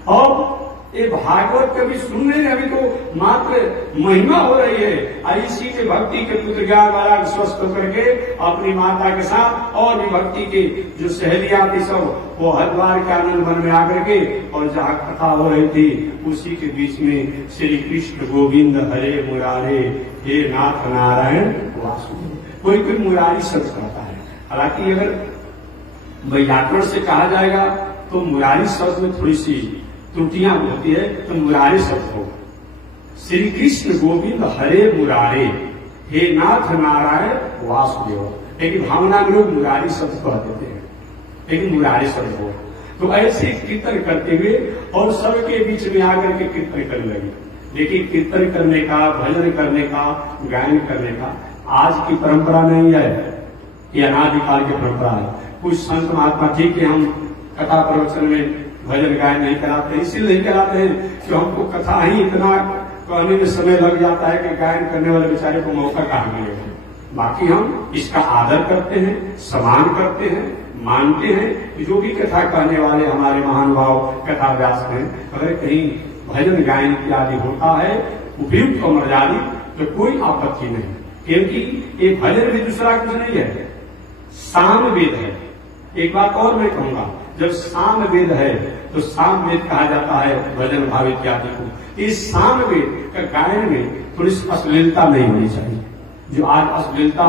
और ये भागवत कभी सुनने में अभी तो मात्र महिमा हो रही है, और इसी के भक्ति के पुत्र ज्ञान वैराग स्वस्थ होकर के अपनी माता के साथ और भी भक्ति के जो सहेलियां थी सब वो हरिद्वार के आनंद वन में आकर के, और जहाँ कथा हो रही थी उसी के बीच में श्री कृष्ण गोविंद हरे मुरारे हे नाथ नारायण वासुदेव। कोई कोई मुरारी शब्द कहता है, हालांकि अगर व्याकरण से कहा जाएगा तो मुरारी शब्द में थोड़ी सी त्रुटियां होती है, तो मुरारे शब्द होगा। श्री कृष्ण गोविंद हरे मुरारे हे नाथ नारायण वासुदेव, लेकिन भावना में लोग मुरारी शब्द कह देते हैं, लेकिन मुरारे शब्द होगा। तो ऐसे कीर्तन करते हुए और सबके बीच में आकर के कीर्तन करने लगे। लेकिन कीर्तन करने का, भजन करने का, गायन करने का आज की परंपरा नहीं है, ये अनादिकाल की परंपरा है। कुछ संत महात्मा ठीक है हम कथा प्रवचन में भजन गायन नहीं कराते, इसलिए नहीं कराते हैं कि हमको कथा ही इतना कहने में समय लग जाता है कि गायन करने वाले बेचारे को मौका कहाँ मिलेगा। बाकी हम इसका आदर करते हैं, सम्मान करते हैं, मानते हैं कि जो भी कथा कहने वाले हमारे महानुभाव कथा व्यास हैं, अगर कहीं भजन गायन इत्यादि होता है उपयुक्त और मर्यादित, तो कोई आपत्ति नहीं, क्योंकि ये भजन भी दूसरा कुछ नहीं है, साम वेद है। एक बात और मैं कहूंगा, जब साम वेद है तो साम वेद कहा जाता है भजन भाव इत्यादि को। इस साम वेद का गायन में थोड़ी सी अश्लीलता नहीं होनी चाहिए। जो आज अश्लीलता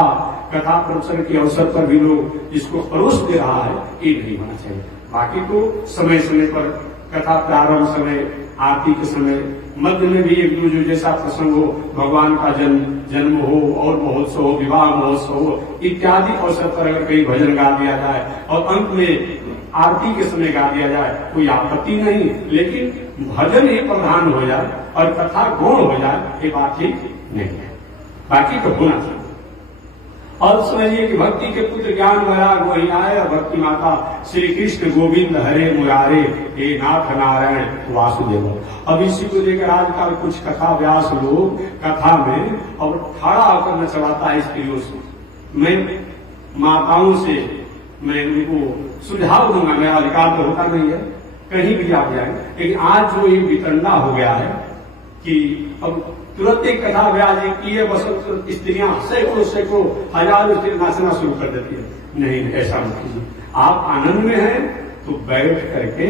कथा प्रवचन के अवसर पर भी लोग इसको परोस दे रहा है, ये नहीं होना चाहिए। बाकी तो समय समय पर कथा प्रारंभ समय, आरती के समय, मध्य में भी एक दूसरे जैसा प्रसंग हो, भगवान का जन्म हो और महोत्सव हो, विवाह महोत्सव हो, इत्यादि अवसर पर अगर कहीं भजन गा दिया जाए और अंत में आरती के समय गा दिया जाए, कोई आपत्ति नहीं, लेकिन भजन ही प्रधान हो जाए और कथा गौण हो जाए, ये बात ठीक नहीं है। बाकी तो होना चाहिए। और समझिए कि भक्ति के पुत्र ज्ञान वैराग वही आए और भक्ति माता श्री कृष्ण गोविंद हरे मुरारे हे नाथ नारायण वासुदेव। अब इसी को लेकर आजकल कुछ कथा व्यास लोग कथा में और खड़ा होकर न चलाता है स्त्रियों से। मैं माताओं से मैं उनको सुझाव दूंगा, मेरा अधिकार तो होता नहीं है, कहीं भी आप जाए, लेकिन आज जो ये वितंडा हो गया है कि अब तुरंत एक कथा व्याज की है, बस स्त्रियां सैकड़ों हजारों स्त्री नाचना शुरू कर देती है। नहीं, ऐसा मत कीजिए। आप आनंद में हैं तो बैठ करके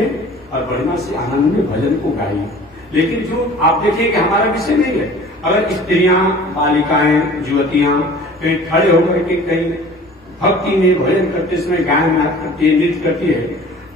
और बढ़िया से आनंद में भजन को गाइए। लेकिन जो आप देखिए कि हमारा विषय नहीं है, अगर स्त्रियां, बालिकाएं, युवतियां कहीं खड़े होकर के कहीं भक्ति में भजन करते समय गायन करती है, नृत्य करती है,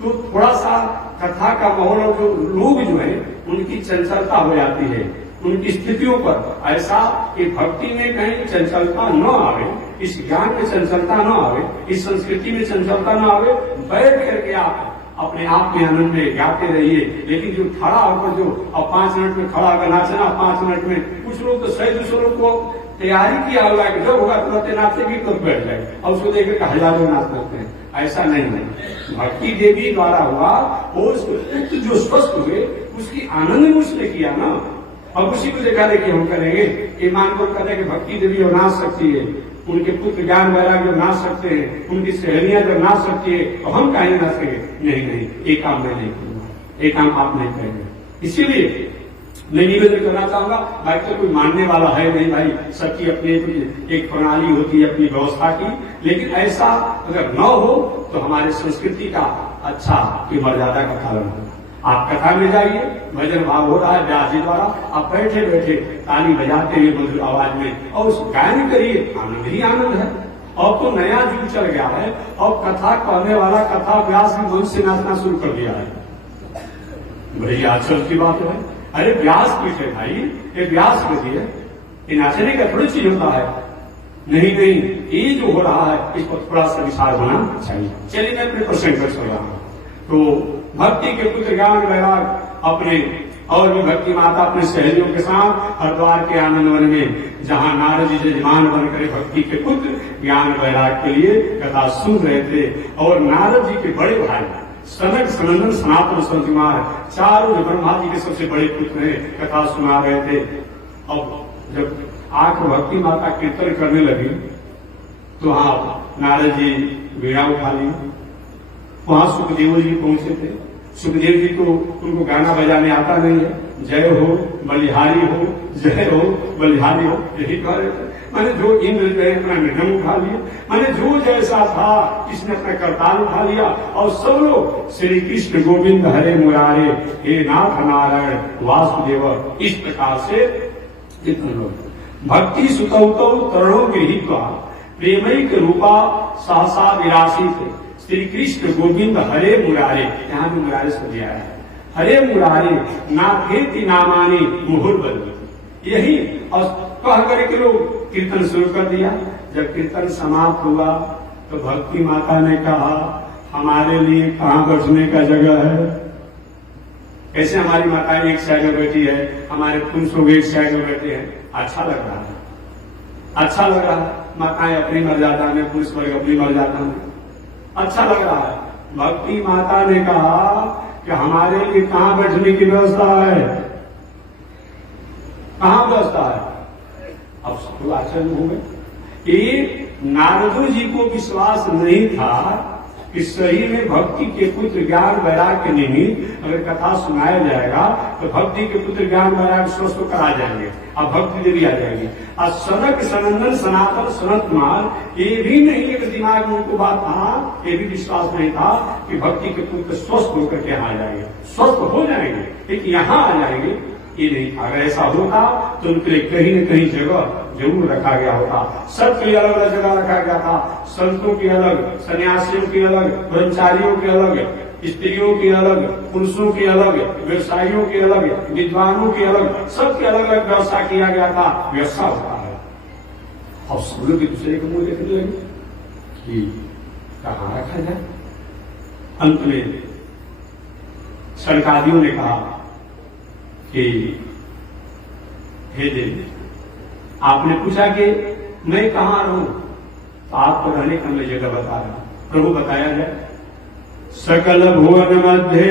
तो थोड़ा सा कथा का माहौल और जो लोग जो है उनकी चंचलता हो जाती है उनकी स्थितियों पर, ऐसा कि भक्ति में कहीं चंचलता न आवे, इस ज्ञान में चंचलता न आवे, इस संस्कृति में चंचलता न आवे। बैठ करके आप अपने आप में आनंद में गाते रहिए। लेकिन जो खड़ा होकर जो अब 5 मिनट में खड़ा होकर नाचना, 5 मिनट में, कुछ लोग तो 100-200 लोग को तैयारी किया होगा कि जब होगा तुरंत नाचेगी तो बैठ जाए और उसको देख कर हजारों नाच करते हैं। ऐसा नहीं है। भक्ति देवी द्वारा हुआ और जो स्वस्थ हुए उसकी आनंद में उसने किया ना, अब उसी को देखा देखिए हम करेंगे। ईमान को करें कि भक्ति देवी और नाच सकती है, उनके पुत्र ज्ञान वैराग जब नाच सकते हैं, उनकी सहेलियां जब नाच सकती है, तो हम काहे नाचेंगे? नहीं, एक काम मैं नहीं करूंगा, एक काम आप नहीं करेंगे। इसीलिए मैं निवेदन करना चाहूंगा, भाई तो कोई मानने वाला है नहीं भाई, सबकी अपनी एक प्रणाली होती है अपनी व्यवस्था की, लेकिन ऐसा अगर न हो तो हमारे संस्कृति का अच्छा की मर्यादा का कारण होगा। आप कथा में जाइए, भजन भाव हो रहा है व्यास जी द्वारा, आप बैठे बैठे ताली बजाते हुए मधुर आवाज में और उस गायन करिए, आनंद ही आनंद है। अब तो नया युग चल गया है, अब कथा कहने वाला कथा व्यास भी मन से नाचना शुरू कर दिया है। बड़ी आश्चर्य की बात है। अरे व्यास पीठ है भाई, ये व्यास गति है, ये नाचने का थोड़ी चीज होता है। नहीं, ये जो हो रहा है इसको थोड़ा सा विचार होना चाहिए। चलिए मैं अपने प्रसंग पर चल रहा हूं। तो भक्ति के पुत्र ज्ञान वैराग अपने और भी भक्ति माता अपने सहेलियों के साथ हरिद्वार के आनंद वन में, जहां नारद जी जजमान बनकर भक्ति के पुत्र ज्ञान वैराग के लिए कथा सुन रहे थे, और नारद जी के बड़े भाई सनक सनंदन सनातन संत कुमार, चारों ब्रह्मा जी के सबसे बड़े पुत्र हैं, कथा सुना रहे थे। अब जब आकर भक्ति माता कीर्तन करने लगी तो वहां नारद जी वीणा उठा ली। वहां सुखदेव जी पहुंचे थे। सुखदेव जी को उनको गाना बजाने आता नहीं है। जय हो बलिहारी हो, जय हो बलिहारी हो, यही कह रहे थे। मैंने जो इंद्र जो है अपना मृदंग उठा लिया, मैंने जो जैसा था इसने अपना करताल उठा लिया, और सब लोग श्री कृष्ण गोविंद हरे मुरारे हे नाथ नारायण वासुदेव, इस प्रकार से इतने लोग भक्ति सुतौतौ तरणों गृहीत्वा प्रेमैक रूपा सहसा विरासित श्री कृष्ण गोविंद हरे मुरारे, यहाँ भी मुरारे से दिया है, हरे मुरारे नाथेति नामानि मुहुर्बल, यही और कह करके लोग कीर्तन शुरू कर दिया। जब कीर्तन समाप्त हुआ तो भक्ति माता ने कहा, हमारे लिए कहाँ बैठने का जगह है? कैसे हमारी माताएं एक साइड में बैठी है, हमारे पुरुष लोग एक साइड में बैठे हैं। अच्छा लग रहा है, अच्छा लग रहा है। माताएं अपनी मर्यादा में, पुरुष वर्ग अपनी मर्यादा में, अच्छा लग रहा है। भक्ति माता ने कहा कि हमारे लिए कहाँ बैठने की व्यवस्था है, कहाँ व्यवस्था है? अब सब आश्चर्य हो गए। नारदो जी को विश्वास नहीं था कि सही में भक्ति के पुत्र ज्ञान वैराग के निमित्त अगर कथा सुनाया जाएगा तो भक्ति के पुत्र ज्ञान वैराग स्वस्थ होकर आ जाएंगे, अब भक्ति देवी आ जाएगी। और सनक सनंदन सनातन सनत कुमार, ये भी नहीं एक दिमाग में उनको बात था, ये भी विश्वास नहीं था कि भक्ति के पुत्र स्वस्थ होकर के यहाँ आ जाएंगे, स्वस्थ हो जाएंगे, लेकिन यहाँ आ जाएंगे ये नहीं था। अगर ऐसा होता तो उनके लिए कहीं न कहीं जगह जरूर रखा गया होता। सबके लिए अलग अलग जगह रखा गया था। संतों की अलग, सन्यासियों की अलग, ब्रह्मचारियों की अलग, स्त्रियों की अलग, पुरुषों की अलग, व्यवसायियों की अलग, विद्वानों की अलग, सबकी अलग अलग व्यवस्था किया गया था। व्यवस्था होता है। और सब लोग एक दूसरे को मुंह देखने लगे कि कहाँ रखा जाए। अंत में सरकारियों ने कहा कि हे देवी, आपने पूछा कि मैं कहाँ रहूं, तो आपको रहने का मैं जगह बता रहा हूं। प्रभु बताया जाए, सकल भुवन मध्य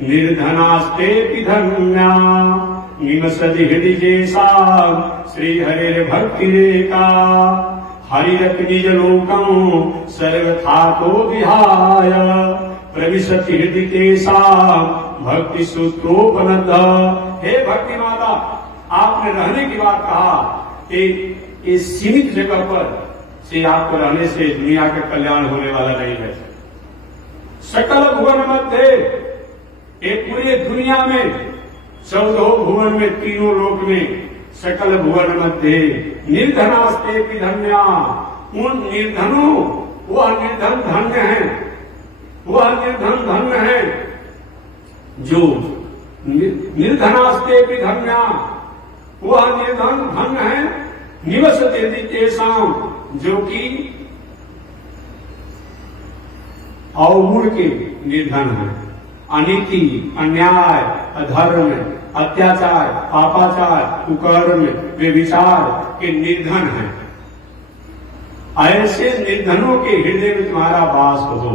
निर्धनास्ते धन्या निमसति हृदय जैसा श्री हरे भक्ति रेखा हरिरत निज लोकम सर्वथा को विहाय प्रविशति हृदय केसा भक्ति सूत्रोपनद। हे भक्ति माता, आपने रहने की बात कहा, एक सीमित जगह पर से आपको रहने से दुनिया का कल्याण होने वाला नहीं है। सकल भुवन मध्य, एक पूरे दुनिया में 14 भुवन में, तीनों लोक में, सकल भुवन मध्य निर्धनास्ते धन्या, उन निर्धनों, वह निर्धन धन्य है, वह निर्धन धन्य है जो निर्धनास्ते धन्या, वह निर्धन धन्य है निवसते तेषाम, जो कि अवगुण के निर्धन है, अनीति, अन्याय, अधर्म, अत्याचार, पापाचार, कुकर्म, व्यभिचार के निर्धन है। ऐसे निर्धनों के हृदय में तुम्हारा वास हो,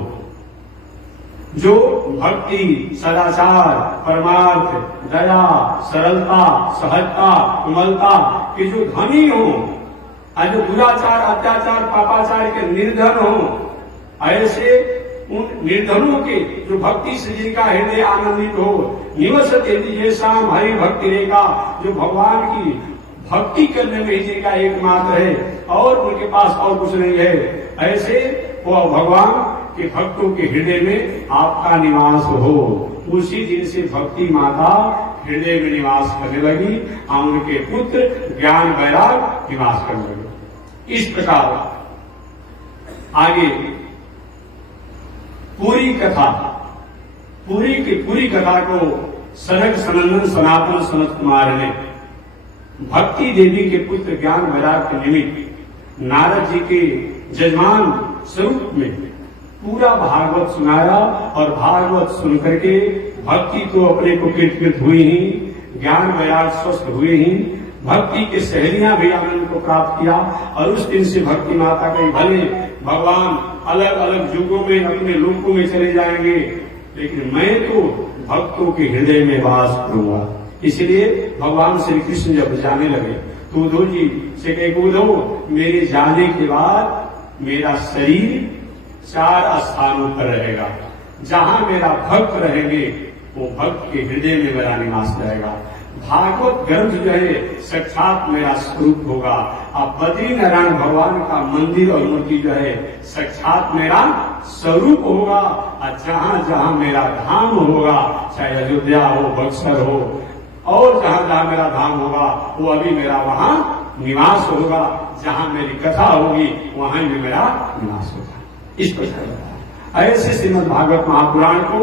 जो भक्ति, सदाचार, परमार्थ, दया, सरलता, सहजता, कोमलता के जो धनी हो, और जो दुराचार, अत्याचार, पापाचार के निर्धन हो, ऐसे उन निर्धनों के जो भक्ति से जिनका हृदय आनंदित हो, निवसते जैसाम हरि भक्ति रेखा, जो भगवान की भक्ति करने में ही जिनका एकमात्र है और उनके पास और कुछ नहीं है, ऐसे वो भगवान के भक्तों के हृदय में आपका निवास हो। उसी दिन से भक्ति माता हृदय में निवास करने लगी और उनके पुत्र ज्ञान वैराग निवास करने लगे। इस प्रकार आगे पूरी कथा को सनक सनंदन सनातन सनत कुमार ने भक्ति देवी के पुत्र ज्ञान वैराग के निमित्त नारद जी के जजमान स्वरूप में पूरा भागवत सुनाया। और भागवत सुनकर के भक्ति तो अपने को कृत हुई ही, ज्ञान वैराग स्वस्थ हुए ही, भक्ति के सहेलियां भी आनंद को प्राप्त किया। और उस दिन से भक्ति माता के भले भगवान अलग अलग युगों में अपने लोकों में चले जाएंगे, लेकिन मैं तो भक्तों के हृदय में वास करूंगा। इसलिए भगवान श्री कृष्ण जब जाने लगे तो उद्धव जी से कहे, उद्धव मेरे जाने के बाद मेरा शरीर 4 स्थानों पर रहेगा। जहां मेरा भक्त रहेंगे वो भक्त के हृदय में मेरा निवास रहेगा। भागवत ग्रंथ जो है साक्षात मेरा स्वरूप होगा। अब बद्री नारायण भगवान का मंदिर और मूर्ति जो है साक्षात मेरा स्वरूप होगा। और जहां जहां मेरा धाम होगा, चाहे अयोध्या हो, बक्सर हो, और जहां जहां मेरा धाम होगा वो अभी मेरा वहां निवास होगा। जहां मेरी कथा होगी वहां भी मेरा निवास होगा। इस प्रकार ऐसे श्रीमद् भागवत महापुराण को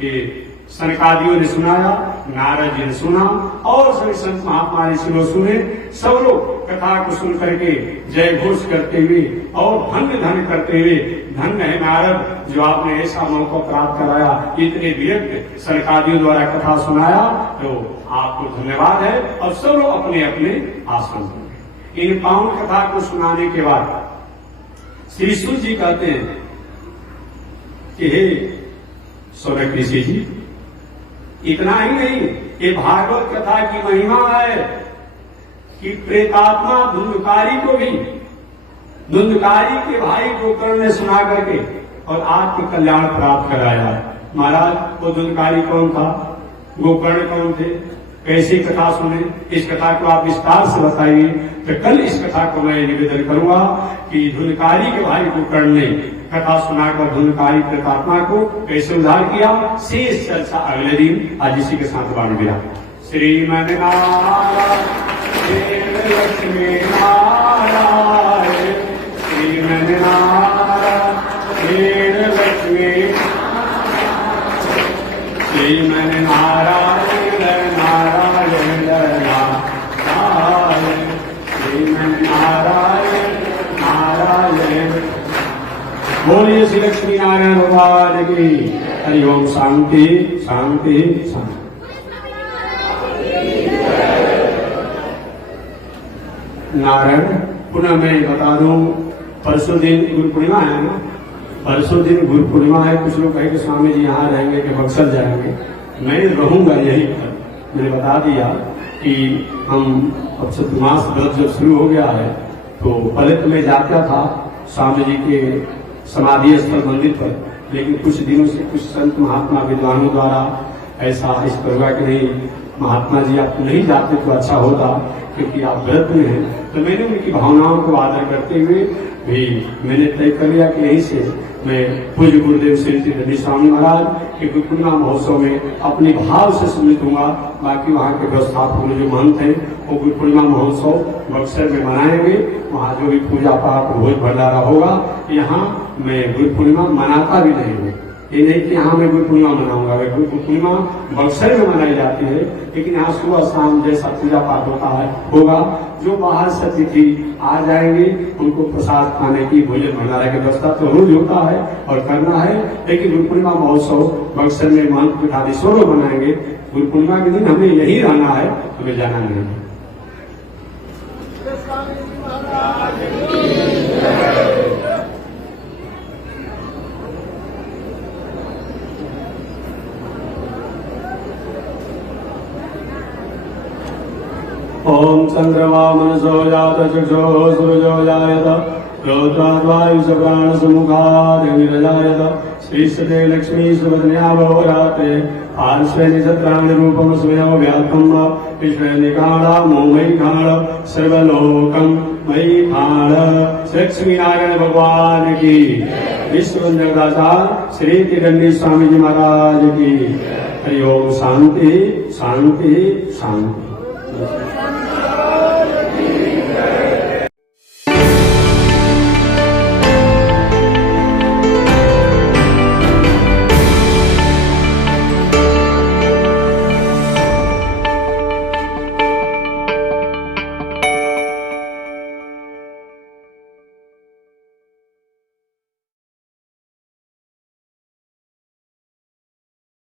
ये सनकादियों ने सुनाया, नारद जी ने सुना और सभी संत महात्मा ऋषि सुने। सब लोग कथा को सुन करके जय घोष करते हुए और धन्य धन्य करते हुए, धन्य है नारद जो आपने ऐसा मौका प्राप्त कराया, इतने विरक्त सनकादियों द्वारा कथा सुनाया, तो आपको धन्यवाद है। और सब लोग अपने अपने आसन होंगे। इन पावन कथा को सुनाने के बाद श्री सूत जी कहते हैं कि हे सौनक ऋषि जी, इतना ही नहीं, ये भागवत कथा की महिमा है कि प्रेतात्मा धुंधकारी को भी, धुंधकारी के भाई गोकर्ण ने सुना करके और आत्म कल्याण प्राप्त कराया। महाराज वो धुंधकारी कौन था, गोकर्ण कौन थे, कैसी कथा सुने, इस कथा को आप विस्तार से बताइए। तो कल इस कथा को मैं निवेदन करूंगा कि धुंधकारी के भाई गोकर्ण ने कथा सुनाकर धुंधकारी प्रेतात्मा को कैसे उद्धार किया, शेष चर्चा अगले दिन आज इसी के साथ बांध दिया। श्रीमन नारायण लक्ष्मी नारायण श्रीमन नारायण लक्ष्मी श्रीमन नारायण नारायण नारायण श्रीमन नारायण नारायण। बोलिए श्री लक्ष्मी नारायण भगवान की। हरि ओम। शांति शांति शांति। नारायण पुनः मैं बता दूं, परसों दिन गुरु पूर्णिमा है ना, परसों दिन गुरु पूर्णिमा है। कुछ लोग कहे कि स्वामी जी यहाँ रहेंगे कि बक्सर जाएंगे। मैं रहूंगा यहीं पर। मैंने बता दिया कि हम अब चतुर्मास व्रत जब शुरू हो गया है तो पहले तो मैं जाता था स्वामी जी के समाधि स्थल मंदिर पर, लेकिन कुछ दिनों से कुछ संत महात्मा विद्वानों द्वारा ऐसा इस प्रकार कि नहीं महात्मा जी आप नहीं जाते तो अच्छा होता क्योंकि आप व्रत में हैं। तो मैंने उनकी भावनाओं को आदर करते हुए भी मैंने तय कर लिया कि यहीं से मैं पूज्य गुरुदेव श्री दंडी स्वामी महाराज के गुरु पूर्णिमा महोत्सव में अपने भाव से सम्मिलित होगा। बाकी वहाँ के व्यवस्थापक जो महंत हैं वो गुरु पूर्णिमा महोत्सव बक्सर में मनाएंगे। वहाँ जो भी पूजा पाठ भोज भंडारा होगा, यहाँ मैं गुरु पूर्णिमा मनाता भी नहीं हूँ। ये नहीं कि यहाँ मैं गुरु पूर्णिमा मनाऊंगा। गुरु पूर्णिमा बक्सर में मनाई जाती है, लेकिन यहाँ सुबह शाम जैसा पूजा पाठ होता है होगा। जो बाहर से अतिथि आ जाएंगे उनको प्रसाद खाने की भोजन भंडारा की व्यवस्था तो रोज होता है और करना है, लेकिन गुरु पूर्णिमा महोत्सव बक्सर में महंत पीठाधीश्वर मनाएंगे। गुरु पूर्णिमा के दिन हमें यही रहना है, हमें जाना नहीं है। ओम चंद्रमा मनसो जात चक्षो सूर्यो जायत रोत्राद्वायुष प्राण समुखादिविरजायत श्रीश्वते लक्ष्मी सुभद्रया भवरात्रे पार्श्वे निषत्राणि रूपम स्वयं व्याप्तम विश्वे निकाला मोमयी खाण सर्वलोकम मयी खाण। लक्ष्मी नारायण भगवान की। विश्व जगदाता श्री दंडी स्वामी जी महाराज की। हरि ओम। शांति शांति शांति।